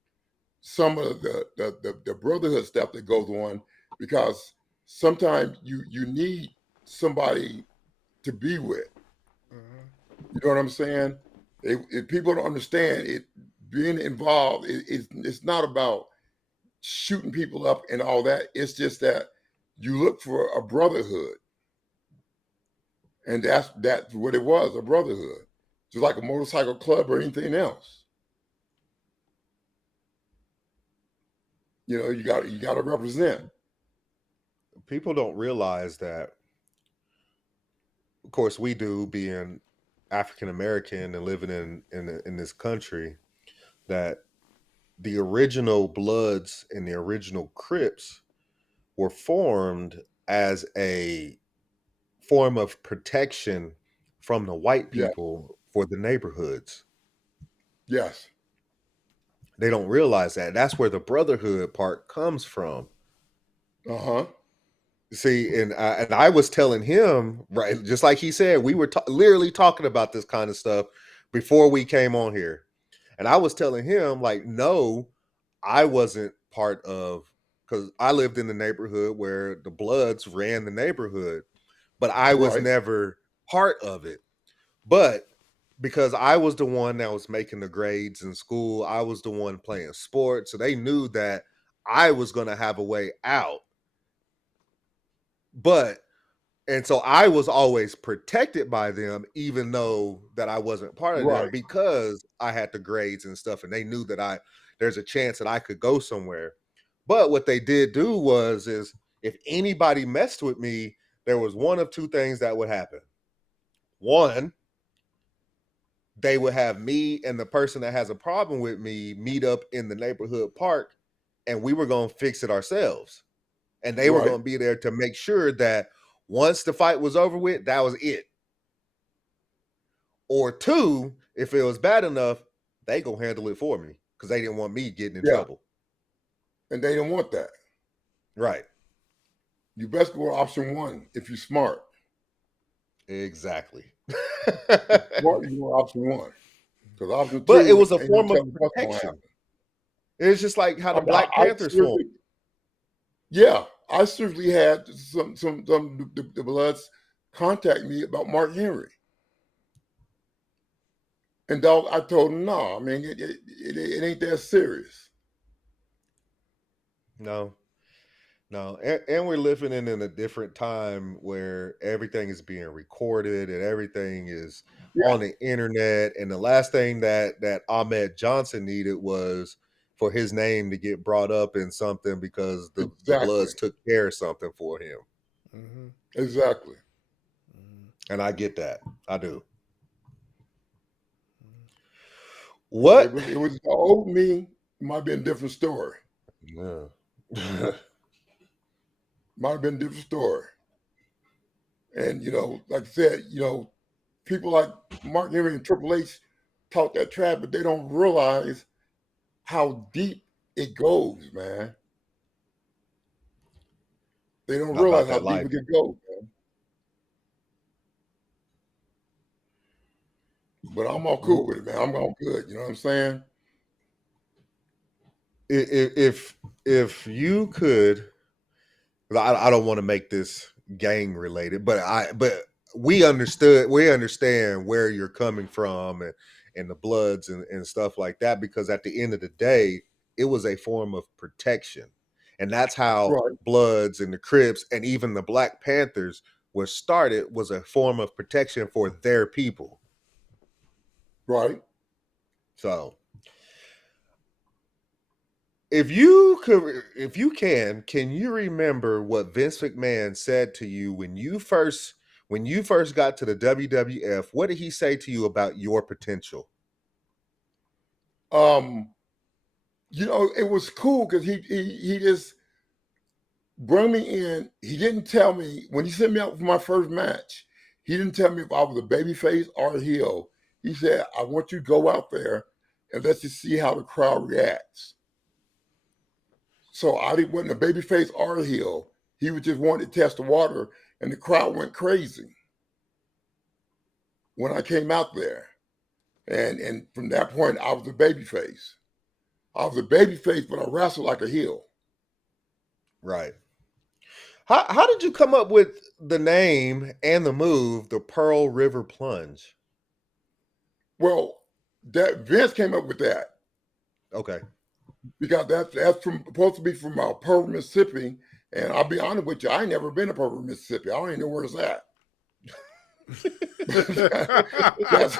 some of the brotherhood stuff that goes on because sometimes you need somebody to be with. Mm-hmm. You know what I'm saying? If people don't understand it, being involved, it's not about shooting people up and all that. It's just that you look for a brotherhood, and that's what it was, a brotherhood, just like a motorcycle club or anything else. You know, you got to represent. People don't realize that. Of course, we do, being African American and living in this country, that the original Bloods and the original Crips were formed as a form of protection from the white Yeah. people for the neighborhoods. Yes. They don't realize that. That's where the brotherhood part comes from. Uh-huh. See, and I was telling him, right, just like he said, we were literally talking about this kind of stuff before we came on here. And I was telling him, like, no, I wasn't part of, because I lived in the neighborhood where the Bloods ran the neighborhood, but I was Right. never part of it. But because I was the one that was making the grades in school, I was the one playing sports. So they knew that I was going to have a way out. And so I was always protected by them, even though that I wasn't part of them, Right. because I had the grades and stuff, and they knew that there's a chance that I could go somewhere. But what they did do is if anybody messed with me, there was one of two things that would happen. One, they would have me and the person that has a problem with me meet up in the neighborhood park, and we were going to fix it ourselves. And they were Right. going to be there to make sure that once the fight was over with, that was it. Or two, if it was bad enough, they gonna handle it for me because they didn't want me getting in Yeah. trouble. And they don't want that. Right. You best go with option one if you're smart. Exactly. Smart, you go with option one. Because option But it two was a ain't no form of telling what's gonna protection. happen. It's just like how the Black I Panthers formed. seriously, yeah, I seriously had some the Bloods contact me about Mark Henry. And dog, I told him, no, I mean, it ain't that serious. No. And we're living in a different time where everything is being recorded and everything is Yeah, on the internet. And the last thing that Ahmed Johnson needed was for his name to get brought up in something because the exactly. Bloods took care of something for him. Mm-hmm. Exactly. And I get that. I do. But What? it was the old me, it might have been a different story. Yeah. Might have been a different story. And, you know, like I said, you know, people like Mark Henry and Triple H talk that trap, but they don't realize how deep it goes, man. They don't Not realize about how that deep life. it can go, man. But I'm all cool with it, man. I'm all good. You know what I'm saying? If you could, 'cause I don't want to make this gang related, but we understand where you're coming from and the Bloods and stuff like that, because at the end of the day, it was a form of protection. And that's how Right, Bloods and the Crips and even the Black Panthers was started, was a form of protection for their people. right. So if you can you remember what Vince McMahon said to you when you first got to the WWF? What did he say to you about your potential? Um, it was cool because he just brought me in. He didn't tell me when he sent me out for my first match. He didn't tell me if I was a baby face or a heel. He said, "I want you to go out there and let's just see how the crowd reacts." So I didn't wasn't a baby face or a heel. He was just wanting to test the water, and the crowd went crazy when I came out there. And from that point, I was a baby face. I was a baby face, but I wrestled like a heel. Right. How did you come up with the name and the move, the Pearl River Plunge? Well, that Vince came up with that Okay. because that's supposed to be from Pearl, Mississippi. And I'll be honest with you, I ain't never been to Pearl, Mississippi. I don't even know where it's at. that's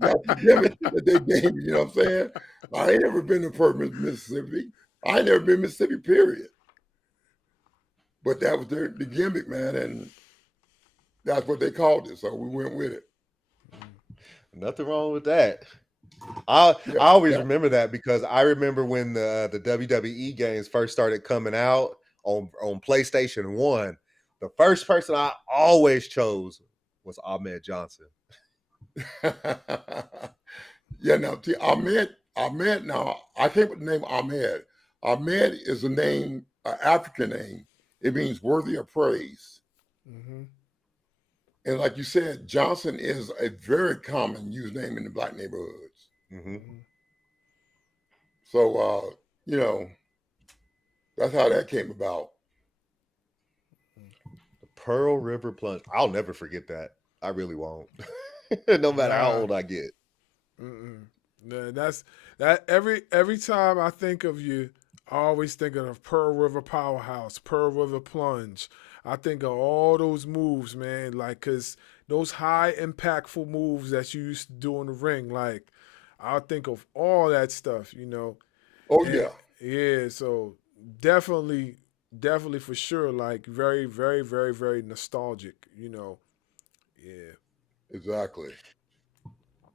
the gimmick that they gave me. You know what I'm saying? I ain't never been to Pearl, Mississippi. I ain't never been to Mississippi. Period. But that was the gimmick, man, and that's what they called it. So we went with it. Nothing wrong with that. I Yeah, always yeah. remember that because I remember when the WWE games first started coming out on PlayStation 1, the first person I always chose was Ahmed Johnson. Yeah, now see, Ahmed. Now I came with the name Ahmed. Ahmed is a name, an African name. It means worthy of praise. Mhm. And like you said, Johnson is a very common used name in the black neighborhoods. Mm-hmm. Mhm. So you know, that's how that came about. The Pearl River Plunge. I'll never forget that. I really won't. No matter how Nah. old I get. Mm-mm. Nah, that's that every time I think of you, I always think of Pearl River Powerhouse, Pearl River Plunge. I think of all those moves, man. Like, cause those high impactful moves that you used to do in the ring, like, I think of all that stuff, Oh and yeah, yeah. So definitely, definitely for sure, like very, very, very, very nostalgic. Yeah. exactly.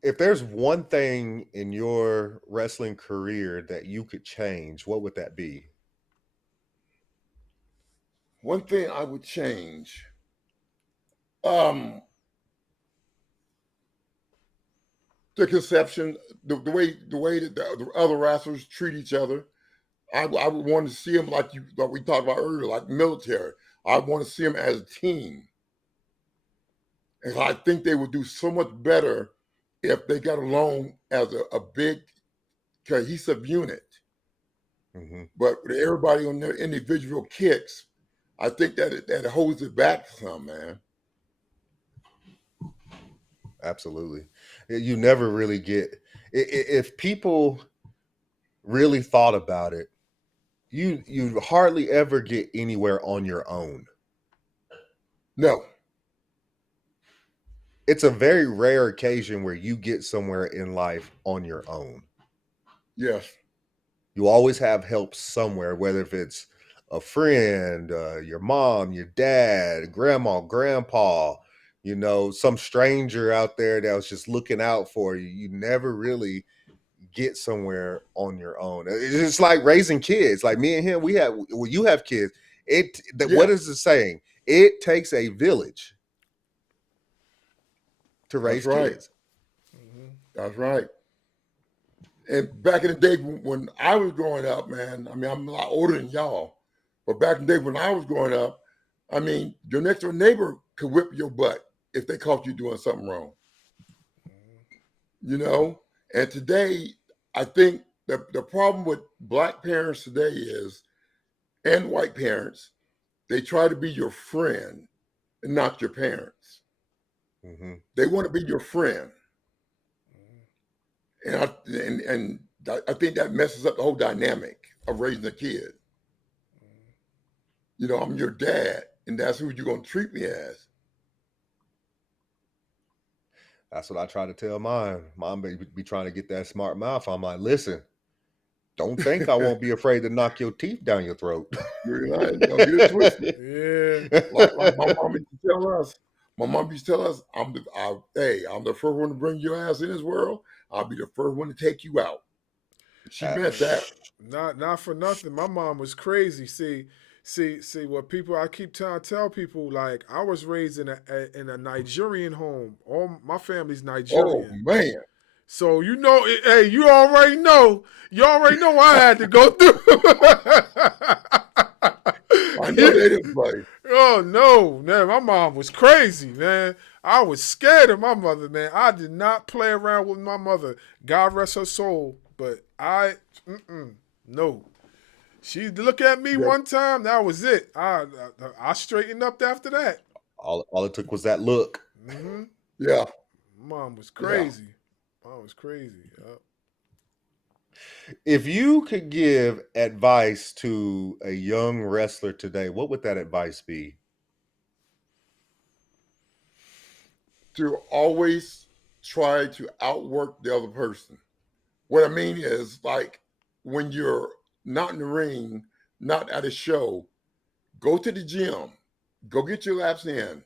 If there's one thing in your wrestling career that you could change, what would that be? One thing I would change. Um, the conception, the way that the other wrestlers treat each other. I would want to see them like we talked about earlier, like military. I want to see them as a team, and I think they would do so much better if they got along as a big cohesive unit. Mm-hmm. But with everybody on their individual kicks, I think that holds it back some, man. Absolutely. You never really get if people really thought about it, you hardly ever get anywhere on your own. No, It's a very rare occasion where you get somewhere in life on your own. yes, You always have help somewhere, whether if it's a friend, your mom, your dad, grandma, grandpa, some stranger out there that was just looking out for you. You never really get somewhere on your own. It's just like raising kids. Like me and him, you have kids. What yeah, is the saying? It takes a village to that's raise right. kids. Hmm. That's right. And back in the day when I was growing up, man, I mean, I'm a lot older than y'all, but back in the day when I was growing up, I mean, your next door neighbor could whip your butt if they caught you doing something wrong, you know? And today, I think the problem with black parents today is, and white parents, they try to be your friend and not your parents. Mm-hmm. They want to be your friend. And I think that messes up the whole dynamic of raising a kid. You know, I'm your dad, and that's who you're going to treat me as. That's what I try to tell mine. Mom be trying to get that smart mouth. I'm like, listen, don't think I won't be afraid to knock your teeth down your throat. You're right. Don't get it twisted. Yeah. Like my mom used to tell us. My mom used to tell us, I'm the first one to bring your ass in this world. I'll be the first one to take you out. She meant that. Not for nothing. My mom was crazy. See what people I keep trying to tell people, like I was raised in a Nigerian home. All my family's Oh, Nigerian. man. So you know, hey, you already know what I had to go through. I know they didn't play. Oh no, man, my mom was crazy, man. I was scared of my mother, man. I did not play around with my mother. God rest her soul. But no. She looked at me one time, that was it. I straightened up after that. All it took was that look. Mm-hmm. Yeah. Mom was crazy. Mom was crazy. Yep. If you could give advice to a young wrestler today, what would that advice be? To always try to outwork the other person. What I mean is, like, when you're not in the ring, not at a show, go to the gym, go get your laps in,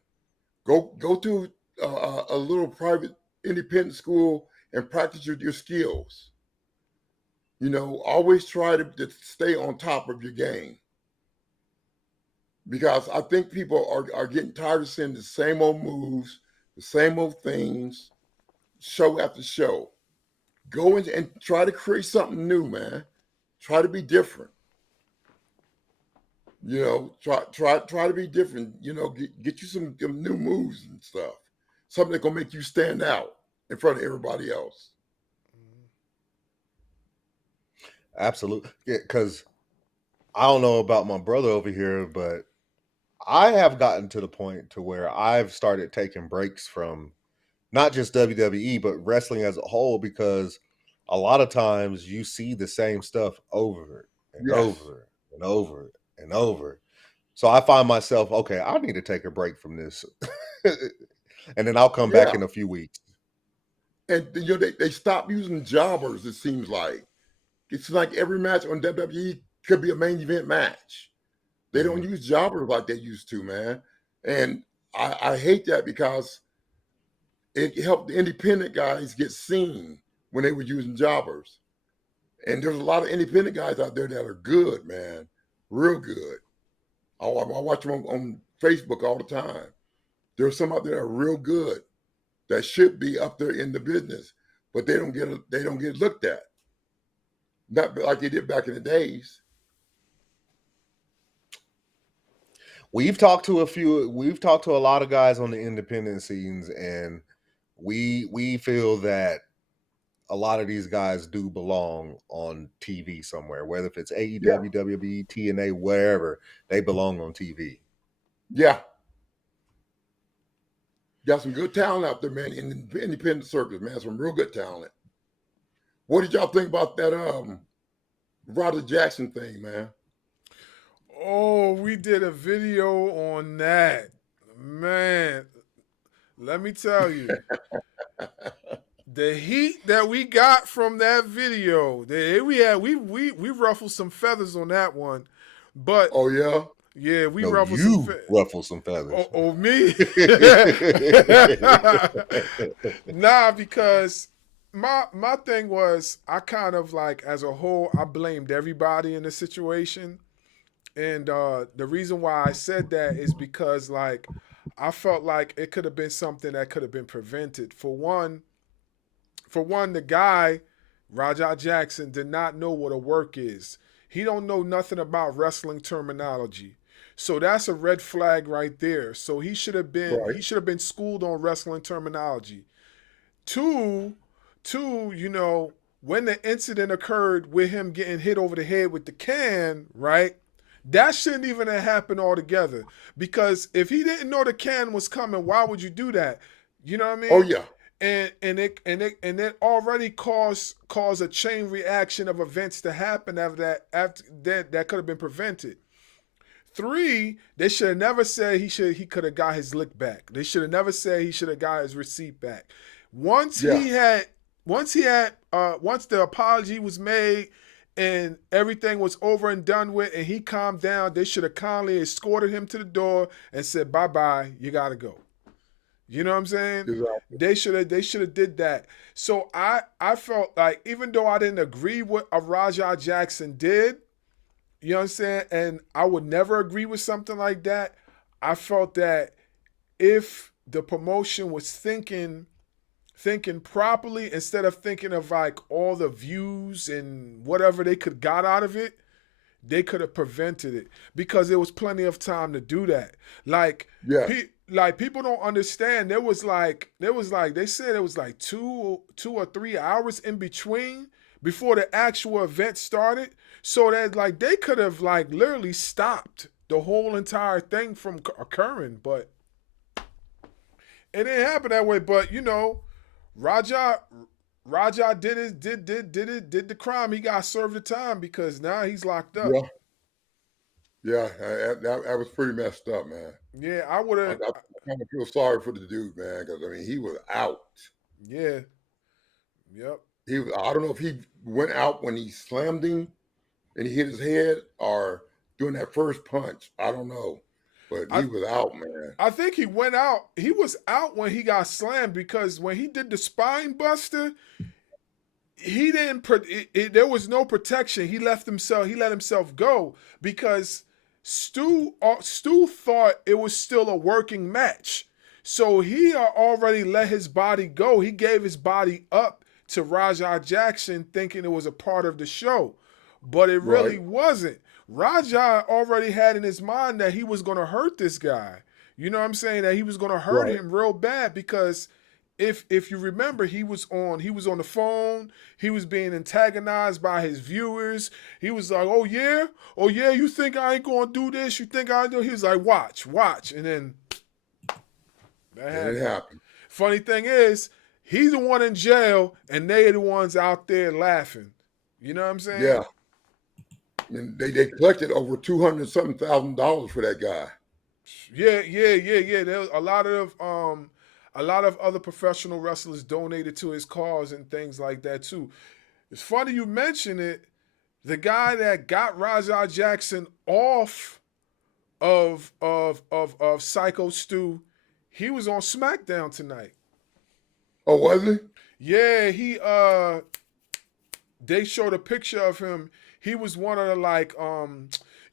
go to a little private independent school and practice your skills. You know, always try to stay on top of your game. Because I think people are getting tired of seeing the same old moves, the same old things, show after show. Go in and try to create something new, man. Try to be different. You know, try to be different. You know, get you some new moves and stuff. Something that's gonna make you stand out in front of everybody else. Absolutely. Because I don't know about my brother over here, but I have gotten to the point to where I've started taking breaks from not just WWE, but wrestling as a whole, because a lot of times you see the same stuff over and Yes. over and over and over. So I find myself, okay, I need to take a break from this. And then I'll come back in a few weeks. And you know, they stop using jobbers, it seems like. It's like every match on WWE could be a main event match. They don't use jobbers like they used to, man. And I hate that because it helped the independent guys get seen when they were using jobbers. And there's a lot of independent guys out there that are good, man. Real good. I watch them on Facebook all the time. There's some out there that are real good that should be up there in the business, but they don't get looked at. Not like they did back in the days. We've talked to a lot of guys on the independent scenes, and we feel that a lot of these guys do belong on TV somewhere, whether if it's AEW, WWE, TNA, wherever, they belong on TV. Yeah. Got some good talent out there, man, in the independent circus, man. Some real good talent. What did y'all think about that Roderick Jackson thing, man? Oh, we did a video on that. Man, let me tell you. The heat that we got from that video, we ruffled some feathers on that one. But oh yeah? Yeah, we no, ruffled you some feathers. Ruffle some feathers. Oh, me? Nah, because my thing was, I kind of like, as a whole, I blamed everybody in the situation. And the reason why I said that is because, like, I felt like it could have been something that could have been prevented. For one, the guy Rajah Jackson did not know what a work is. He don't know nothing about wrestling terminology. So that's a red flag right there. So Right. he should have been schooled on wrestling terminology. Two, you know, when the incident occurred with him getting hit over the head with the can, right? That shouldn't even have happened altogether. Because if he didn't know the can was coming, why would you do that? You know what I Oh mean? yeah. And it already caused a chain reaction of events to happen after that could have been prevented. Three, they should have never said he could have got his lick back. They should have never said he should have got his receipt back. Once Yeah. he had once the apology was made and everything was over and done with and he calmed down, they should have kindly escorted him to the door and said, "Bye-bye, you got to go." You know what I'm saying? Exactly. They should have did that. So I felt like even though I didn't agree with what Rajah Jackson did, you know what I'm saying? And I would never agree with something like that. I felt that if the promotion was thinking properly instead of thinking of like all the views and whatever they could got out of it, they could have prevented it because there was plenty of time to do that. Like Yeah. like people don't understand. There was like they said it was like 2 or 3 hours in between before the actual event started. So that like they could have like literally stopped the whole entire thing from occurring, but it didn't happen that way. But you know, Raja Raja did the crime. He got served the time because now he's locked up. Yeah. Yeah. That was pretty messed up, man. Yeah, I would I have. kind of feel sorry for the dude, man, because I mean he was out. Yeah, yep. I don't know if he went out when he slammed him and he hit his head or doing that first punch. I don't know. But I he was out, man. I think he went out. He was out when he got slammed because when he did the spine buster, he didn't. There was no protection. He left himself. He let himself go because Stu thought it was still a working match, so he already let his body go. He gave his body up to Rajah Jackson, thinking it was a part of the show, but it really Right. wasn't. Rajah already had in his mind that he was going to hurt this guy. You know what I'm saying? That he was going to hurt Right. him real bad because if you remember, he was on the phone. He was being antagonized by his viewers. He was like, oh yeah, you think I ain't gonna do this? You think I do?" He was like, watch, and then that And it happened. happened. Funny thing is, he's the one in jail, and they are the ones out there laughing. You know what I'm saying? Yeah. And they collected over $200,000 for that guy. Yeah. There was a lot of other professional wrestlers donated to his cause and things like that too. It's funny you mention it. The guy that got Rajah Jackson off of Psycho Stu, he was on SmackDown tonight. Oh, was he? Yeah, they showed a picture of him. He was one of the like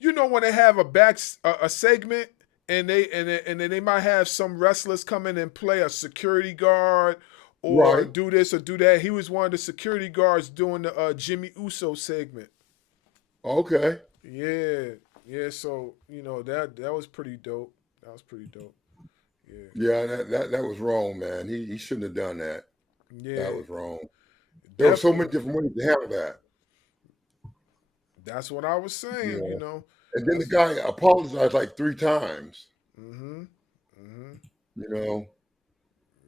you know when they have a segment and they might have some wrestlers come in and play a security guard or Right. do this or do that. He was one of the security guards doing the Jimmy Uso segment. Okay. Yeah. So you know that was pretty dope. That was pretty dope. Yeah, Yeah, that was wrong, man. He shouldn't have done that. yeah. That was wrong. There were so many Definitely. different ways to handle that. That's what I was saying. You Yeah. know. And then the That's. guy apologized like 3 times. Mm-hmm. Mm-hmm. You know,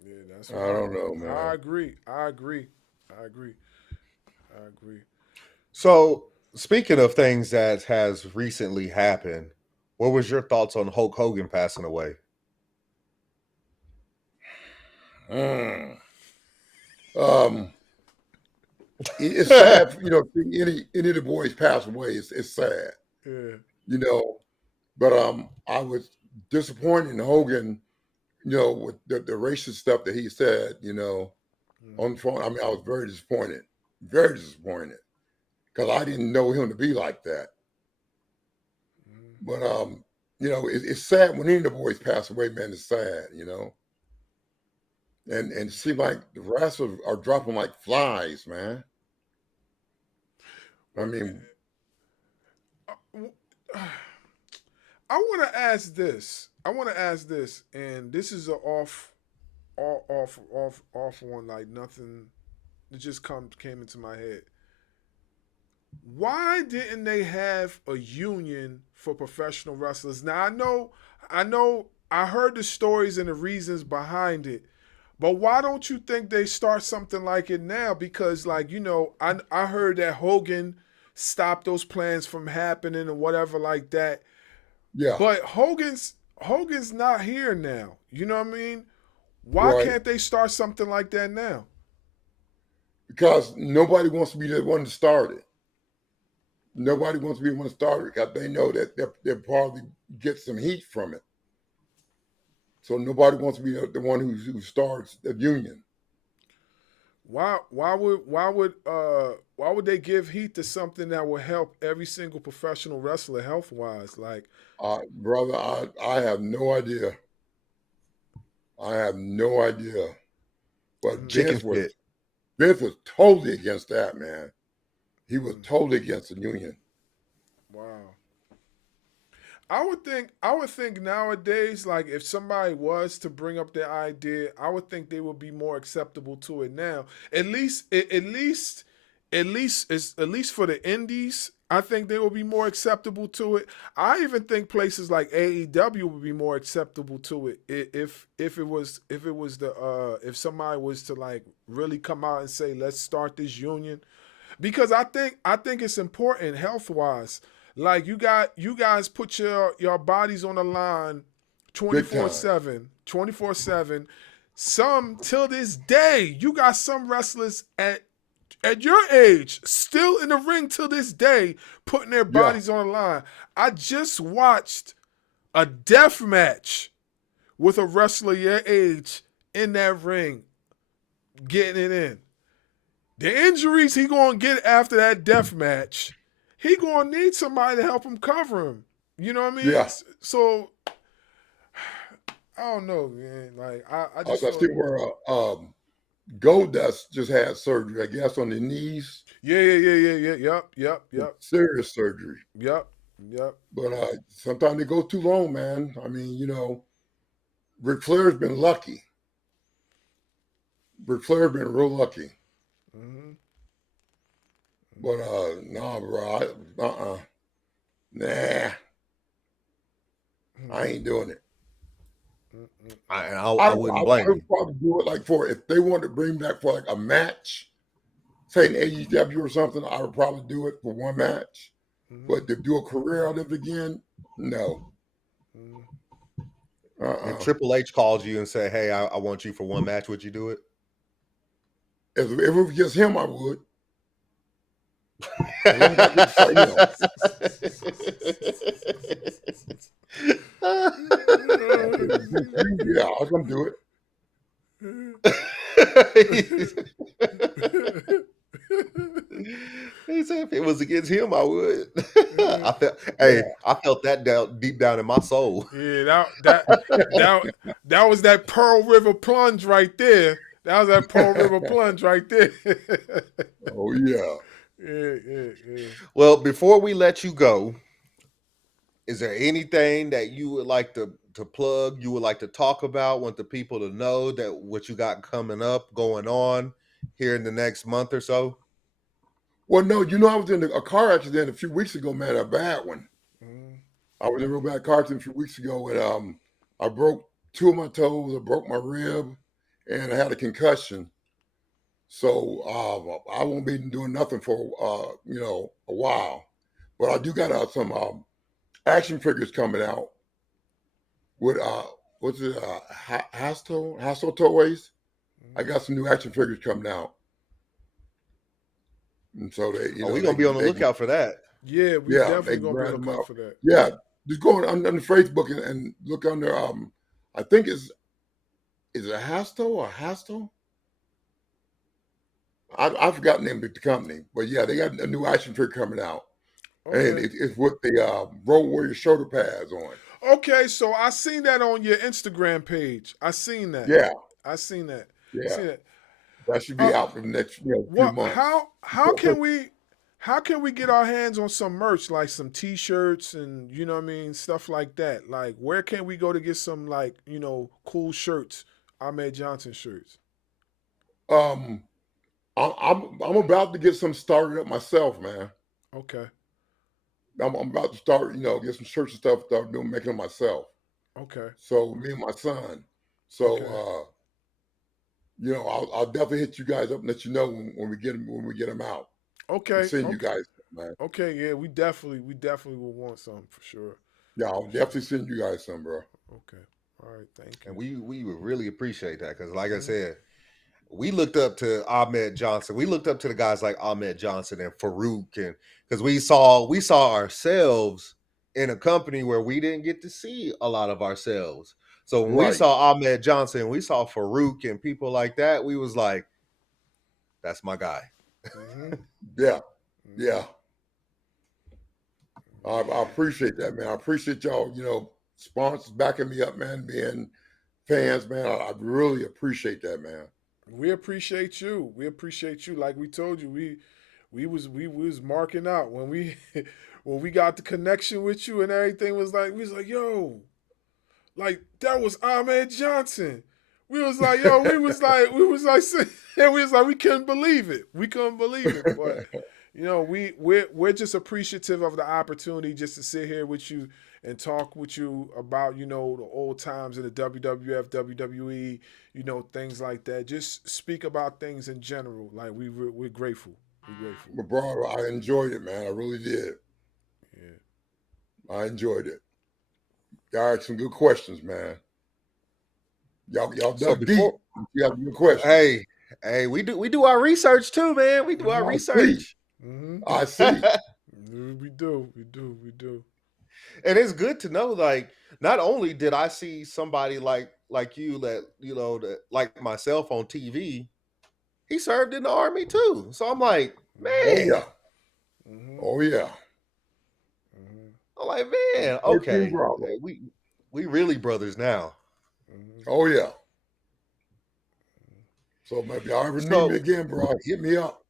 Yeah, that's I what don't know, I man. agree. I agree. I agree. I agree. So, speaking of things that has recently happened, what was your thoughts on Hulk Hogan passing away? Mm. Um, it's sad, you know, seeing any of the boys pass away. It's sad, Yeah. you know. But I was disappointed in Hogan, you know, with the racist stuff that he said, you know, on Mm-hmm. the phone. I mean, I was very disappointed, because I didn't know him to be like that. Mm-hmm. But you know, it's sad when any of the boys pass away, man. It's sad, you know. And it seems like the wrestlers are dropping like flies, man. I mean, I want to ask this. And this is a off one. Like nothing. It just came into my head. Why didn't they have a union for professional wrestlers? Now I heard the stories and the reasons behind it, but why don't you think they start something like it now? Because I heard that Hogan stopped those plans from happening and whatever like that. yeah, But Hogan's not here now. You know what I mean? Why right. can't they start something like that now? Because nobody wants to be the one to start it. Nobody wants to be the one to start it because they know that they'll probably get some heat from it. So nobody wants to be the one who starts the union. Why would they give heat to something that will help every single professional wrestler health wise? Like, Brother, I have no idea. I have no idea. But Vince was totally against that, man. He was totally against the union. wow. I would think nowadays, like if somebody was to bring up their idea, I would think they would be more acceptable to it now. At least for the indies, I think they will be more acceptable to it. I even think places like AEW would be more acceptable to it if somebody was to like really come out and say, let's start this union. Because I think it's important health wise. Like you guys put your bodies on the line 24/7, 24/7. Some till this day, you got some wrestlers at your age still in the ring till this day putting their bodies on the line. I just watched a death match with a wrestler your age in that ring getting it in. The injuries he gonna get after that death match, he gonna need somebody to help him cover him. You know what I mean? Yeah. So I don't know, man. Like I just I see where Goldust just had surgery, I guess, on the knees. Yeah. Yep. Serious surgery. Yep. But sometimes they go too long, man. I mean, Ric Flair's been lucky. Ric Flair's been real lucky. Mm-hmm. But nah, bro. Nah. I ain't doing it. I wouldn't blame I would probably do it like if they wanted to bring back for like a match, say an AEW or something, I would probably do it for one match. Mm-hmm. But to do a career out of it again, no. If Triple H called you and said, hey, I want you for one match, would you do it? If it was just him, I would. Yeah, I was gonna do it. He said if it was against him, I would. I felt that deep down in my soul. Yeah, that was that Pearl River plunge right there. That was that Pearl River plunge right there. Oh yeah. Yeah. Well, before we let you go, is there anything that you would like to plug, you would like to talk about, want the people to know that what you got coming up, going on here in the next month or so? Well, no, I was in a car accident a few weeks ago, man, a bad one. I was in a real bad car accident a few weeks ago, and I broke two of my toes, I broke my rib, and I had a concussion. So I won't be doing nothing for a while. But I do got some action figures coming out with what's it, Hassel Toys. I got some new action figures coming out. And so we're gonna be on the lookout for that. Yeah, we definitely gonna be on the lookout for that. Yeah, just go on Facebook and look under I think is it Hasto or Hasto? I forgot the name of the company, but yeah, they got a new action figure coming out. Okay. And it's with the Road Warrior shoulder pads on. Okay, so I seen that on your Instagram page. I seen that. Yeah. I seen that. Yeah. That should be out for the next few months. How can How can we get our hands on some merch, like some T-shirts and you know what I mean, stuff like that? Like, where can we go to get some like cool shirts, Ahmed Johnson shirts? Um, I'm about to get some started up myself, man. Okay, I'm about to start, get some shirts and stuff, start doing making them myself. okay, So me and my son. So okay, I'll definitely hit you guys up and let you know when we get them out and okay, send you okay, guys, man. okay. Yeah, we definitely will want some for sure. Yeah, I'll For definitely sure. send you guys some, bro. Okay. All right. Thank And you. we would really appreciate that because, like I Mhm. said, we looked up to Ahmed Johnson. We looked up to the guys like Ahmed Johnson and Farouk, and because we saw ourselves in a company where we didn't get to see a lot of ourselves. So when we Right. saw Ahmed Johnson, we saw Farouk and people like that, we was like, "That's my guy." Mhm. Yeah. Mhm. Yeah. I appreciate that, man. I appreciate y'all, sponsors backing me up, man, being fans, man. I really appreciate that, man. We appreciate you. We appreciate you. Like we told you, we was marking out when we when we got the connection with you and everything was like we was like, yo, like that was Ahmed Johnson. We was like, yo, and we was like, we couldn't believe it. We couldn't believe it. But we're just appreciative of the opportunity just to sit here with you and talk with you about, the old times in the WWF, WWE, things like that. Just speak about things in general. Like we're grateful. We're grateful. But bro, I enjoyed it, man. I really did. Yeah. I enjoyed it. Y'all had some good questions, man. Y'all So dug deep. before, You got good questions. hey, we do our research too, man. We do our I see. research. Mm-hmm. I see. We do. And it's good to know, like, not only did I see somebody like you that that like myself on TV, he served in the army too. So I'm like, Oh man, yeah. Mm-hmm. Oh yeah. Mm-hmm. I'm like, man, 13 okay, Bravo. we really brothers now. Mm-hmm. Oh yeah. So maybe y'all ever need me So, again, bro, hit me up.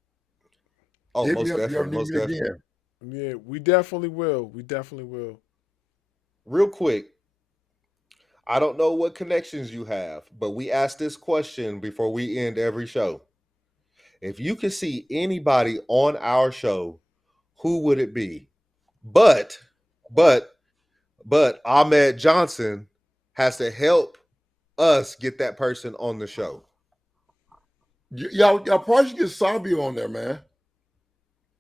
oh, Hit me most up if you ever definitely, need most me definitely. again. Yeah, we definitely will. We definitely will. Real quick, I don't know what connections you have, but we ask this question before we end every show. If you could see anybody on our show, who would it be? But, but, but Ahmed Johnson has to help us get that person on the show. Y'all probably should get Sabio on there, man.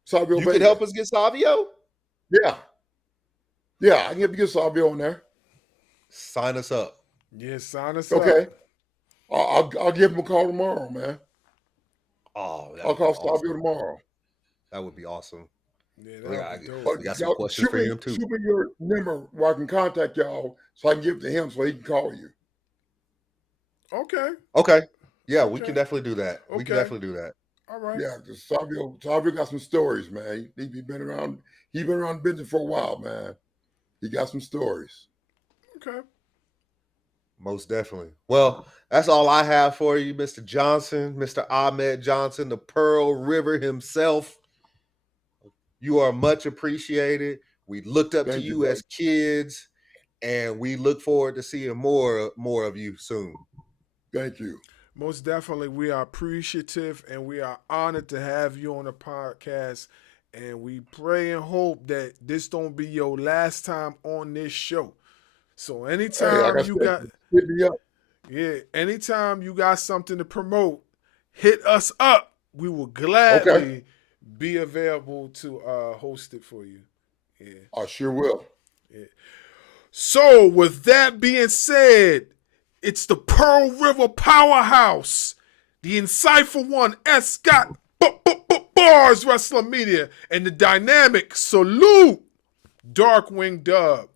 Sabio You could Vega. help us get Savio? Yeah. Yeah, I can get Sabio on there. Sign us up. Yeah, sign us up. Okay. I'll give him a call tomorrow, man. Oh, that I'll would be call Sabio awesome. tomorrow. That would be awesome. Yeah, We that'll got, be dope. But we got some y'all questions for him too. shoot me your number where I can contact y'all so I can give it to him so he can call you. Okay. Okay. Yeah, we can Okay. definitely do that. We can Okay. definitely do that. All right. Yeah, because Sabio got some stories, man. He been around. He been around business for a while, man. He got some stories. Okay. Most definitely. Well, that's all I have for you, Mr. Johnson, Mr. Ahmed Johnson, the Pearl River himself. You are much appreciated. We looked up to Thank you, you brother. as kids, and we look forward to seeing more of you soon. Thank you. Most definitely, we are appreciative and we are honored to have you on the podcast. And we pray and hope that this don't be your last time on this show. So Hey, like anytime I you said, got hit me up. anytime you got something to promote, hit us up. We will Okay, gladly be available to host it for you. Yeah. I sure will. Yeah. So, with that being said, it's the Pearl River Powerhouse, the insightful one, S. Scott Barz Wrestler Media, and the dynamic Salute Darkwing Dub.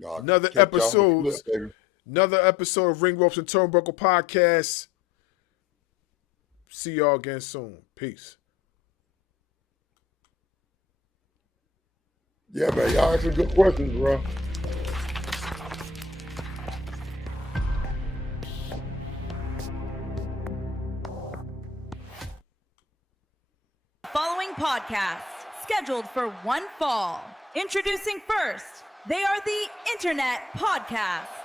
Another Catch y'all on the episode, flip, baby. another episode of Ring Ropes and Turnbuckle Podcast. See y'all again soon. Peace. Yeah, man, y'all had some good questions, bro. Following podcast scheduled for one fall. Introducing first, they are the Internet Podcast.